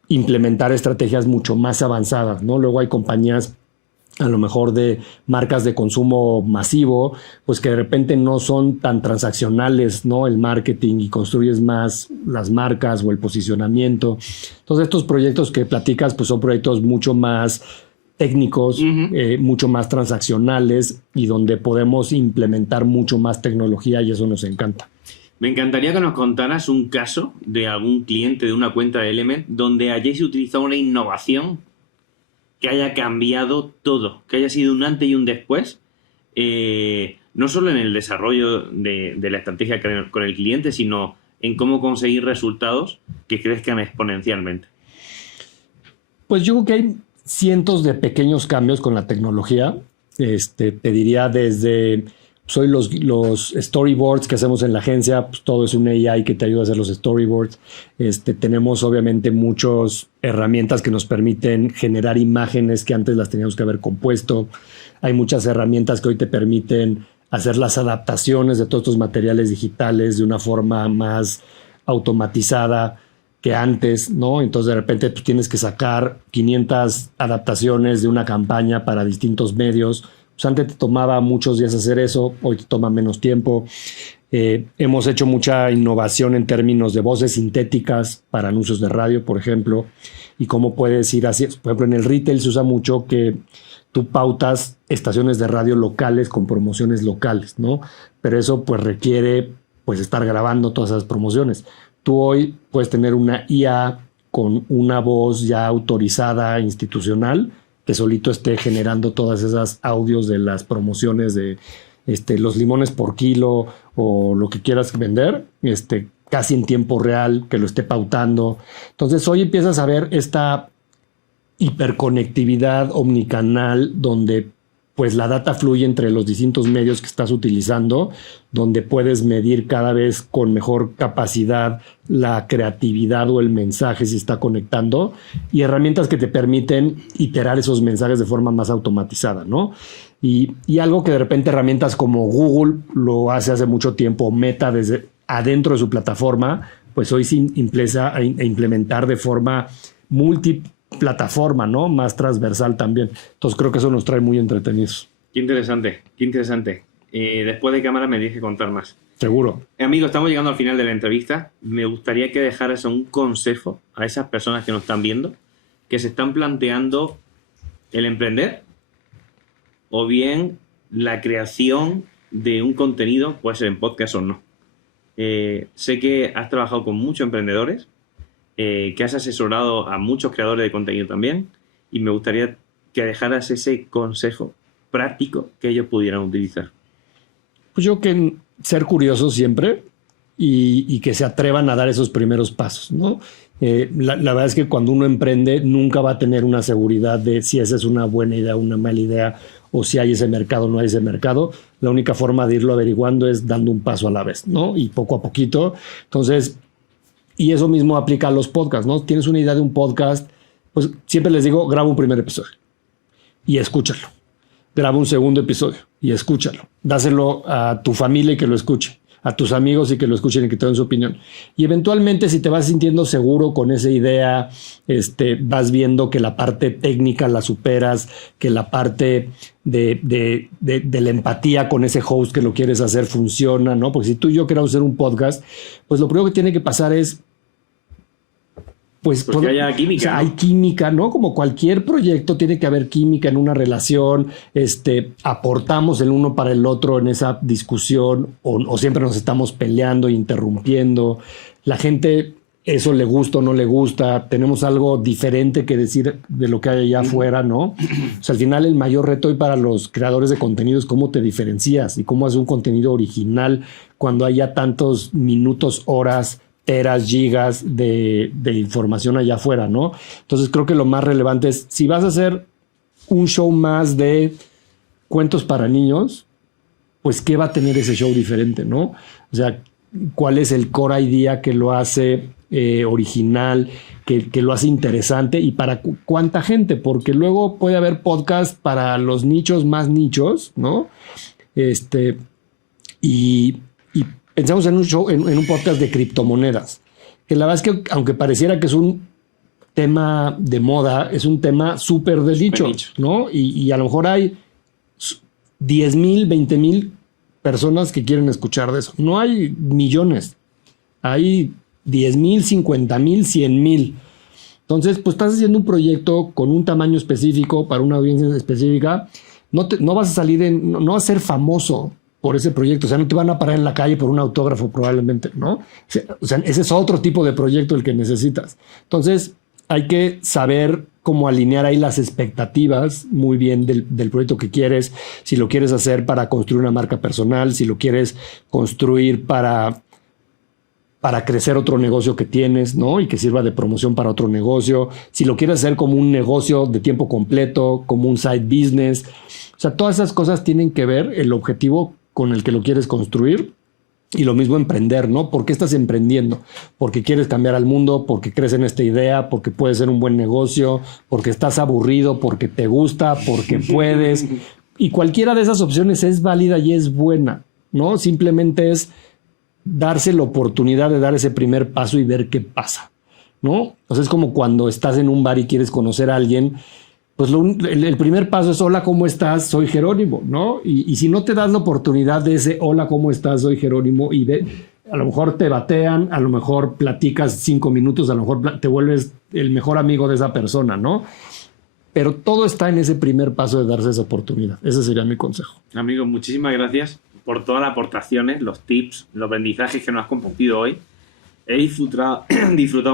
implementar estrategias mucho más avanzadas, ¿no? Luego hay compañías a lo mejor de marcas de consumo masivo, pues que de repente no son tan transaccionales, ¿no? El marketing y construyes más las marcas o el posicionamiento. Entonces estos proyectos que platicas pues son proyectos mucho más técnicos, mucho más transaccionales y donde podemos implementar mucho más tecnología y eso nos encanta. Me encantaría que nos contaras un caso de algún cliente de una cuenta de Element donde hayáis utilizado una innovación que haya cambiado todo, que haya sido un antes y un después, no solo en el desarrollo de la estrategia con el cliente, sino en cómo conseguir resultados que crezcan exponencialmente. Pues yo creo que hay cientos de pequeños cambios con la tecnología. Te diría desde soy los storyboards que hacemos en la agencia, pues todo es un AI que te ayuda a hacer los storyboards. Tenemos obviamente muchas herramientas que nos permiten generar imágenes que antes las teníamos que haber compuesto. Hay muchas herramientas que hoy te permiten hacer las adaptaciones de todos estos materiales digitales de una forma más automatizada que antes, ¿no? Entonces de repente pues, tienes que sacar 500 adaptaciones de una campaña para distintos medios. Pues antes te tomaba muchos días hacer eso, hoy te toma menos tiempo. Hemos hecho mucha innovación en términos de voces sintéticas para anuncios de radio, por ejemplo, y cómo puedes ir así. Por ejemplo, en el retail se usa mucho que tú pautas estaciones de radio locales con promociones locales, ¿no? Pero eso pues requiere pues estar grabando todas esas promociones. Tú hoy puedes tener una IA con una voz ya autorizada institucional que solito esté generando todas esas audios de las promociones de los limones por kilo o lo que quieras vender, casi en tiempo real, que lo esté pautando. Entonces hoy empiezas a ver esta hiperconectividad omnicanal donde pues la data fluye entre los distintos medios que estás utilizando, donde puedes medir cada vez con mejor capacidad la creatividad o el mensaje si está conectando, y herramientas que te permiten iterar esos mensajes de forma más automatizada, ¿no? Y algo que de repente herramientas como Google lo hace mucho tiempo, Meta desde adentro de su plataforma, pues hoy se empieza a implementar de forma multiplataforma, ¿no? Más transversal también. Entonces creo que eso nos trae muy entretenidos. Qué interesante, qué interesante. Después de cámara me tienes que contar más. Seguro. Amigo, estamos llegando al final de la entrevista. Me gustaría que dejaras un consejo a esas personas que nos están viendo, que se están planteando el emprender o bien la creación de un contenido, puede ser en podcast o no. Sé que has trabajado con muchos emprendedores, que has asesorado a muchos creadores de contenido también, y me gustaría que dejaras ese consejo práctico que ellos pudieran utilizar. Pues yo que ser curiosos siempre y que se atrevan a dar esos primeros pasos, ¿no? La verdad es que cuando uno emprende nunca va a tener una seguridad de si esa es una buena idea o una mala idea, o si hay ese mercado o no hay ese mercado. La única forma de irlo averiguando es dando un paso a la vez, ¿no? Y poco a poquito. Entonces, y eso mismo aplica a los podcasts, ¿no? Tienes una idea de un podcast, pues siempre les digo, graba un primer episodio y escúchalo. Graba un segundo episodio y escúchalo. Dáselo a tu familia y que lo escuche, a tus amigos y que lo escuchen y que te den su opinión. Y eventualmente, si te vas sintiendo seguro con esa idea, vas viendo que la parte técnica la superas, que la parte de la empatía con ese host que lo quieres hacer funciona, ¿no? Porque si tú y yo queremos hacer un podcast, pues lo primero que tiene que pasar es pues que haya química. O sea, ¿no? hay química, ¿no? Como cualquier proyecto tiene que haber química en una relación, aportamos el uno para el otro en esa discusión, o siempre nos estamos peleando e interrumpiendo. La gente, eso le gusta o no le gusta, tenemos algo diferente que decir de lo que hay allá afuera, ¿no? O sea, al final el mayor reto hoy para los creadores de contenido es cómo te diferencias y cómo hacer un contenido original cuando haya tantos minutos, horas, teras, gigas de información allá afuera, ¿no? Entonces creo que lo más relevante es, si vas a hacer un show más de cuentos para niños, pues ¿qué va a tener ese show diferente, no? O sea, ¿cuál es el core idea que lo hace original, que lo hace interesante y para cuánta gente? Porque luego puede haber podcast para los nichos más nichos, ¿no? Y pensamos en un show, en un podcast de criptomonedas, que la verdad es que aunque pareciera que es un tema de moda, es un tema súper de nicho, ¿no? Y a lo mejor hay 10,000, 20,000 personas que quieren escuchar de eso. No hay millones, hay 10,000, 50,000, 100,000. Entonces, pues estás haciendo un proyecto con un tamaño específico para una audiencia específica. No vas a salir no vas a ser famoso por ese proyecto, o sea, no te van a parar en la calle por un autógrafo probablemente, ¿no? O sea, ese es otro tipo de proyecto el que necesitas. Entonces, hay que saber cómo alinear ahí las expectativas muy bien del proyecto que quieres, si lo quieres hacer para construir una marca personal, si lo quieres construir para crecer otro negocio que tienes, ¿no? Y que sirva de promoción para otro negocio, si lo quieres hacer como un negocio de tiempo completo, como un side business. O sea, todas esas cosas tienen que ver el objetivo con el que lo quieres construir y lo mismo emprender, ¿no? ¿Por qué estás emprendiendo? Porque quieres cambiar al mundo, porque crees en esta idea, porque puede ser un buen negocio, porque estás aburrido, porque te gusta, porque puedes. Y cualquiera de esas opciones es válida y es buena, ¿no? Simplemente es darse la oportunidad de dar ese primer paso y ver qué pasa, ¿no? O sea, es como cuando estás en un bar y quieres conocer a alguien. Pues el primer paso es hola, ¿cómo estás? Soy Jerónimo, ¿no? Y si no te das la oportunidad de ese hola, ¿cómo estás? Soy Jerónimo y a lo mejor te batean, a lo mejor platicas 5 minutos, a lo mejor te vuelves el mejor amigo de esa persona, ¿no? Pero todo está en ese primer paso de darse esa oportunidad. Ese sería mi consejo. Amigo, muchísimas gracias por todas las aportaciones, los tips, los aprendizajes que nos has compartido hoy. He disfrutado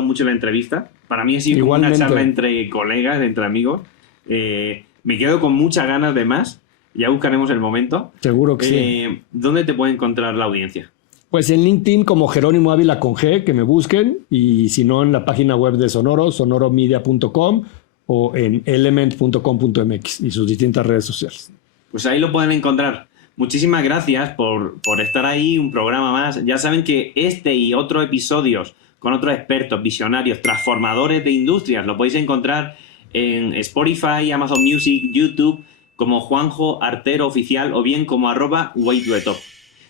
mucho la entrevista. Para mí ha sido como una charla entre colegas, entre amigos. Me quedo con muchas ganas de más. Ya buscaremos el momento. Seguro que sí. ¿Dónde te puede encontrar la audiencia? Pues en LinkedIn como Jerónimo Ávila con G, que me busquen. Y si no, en la página web de Sonoro, sonoromedia.com o en element.com.mx y sus distintas redes sociales. Pues ahí lo pueden encontrar. Muchísimas gracias por estar ahí, un programa más. Ya saben que este y otros episodios con otros expertos, visionarios, transformadores de industrias, lo podéis encontrar en Spotify, Amazon Music, YouTube, como Juanjo Artero Oficial o bien como @waytothetop.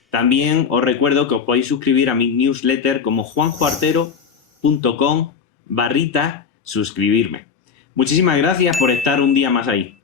También os recuerdo que os podéis suscribir a mi newsletter como juanjoartero.com/suscribirme. Muchísimas gracias por estar un día más ahí.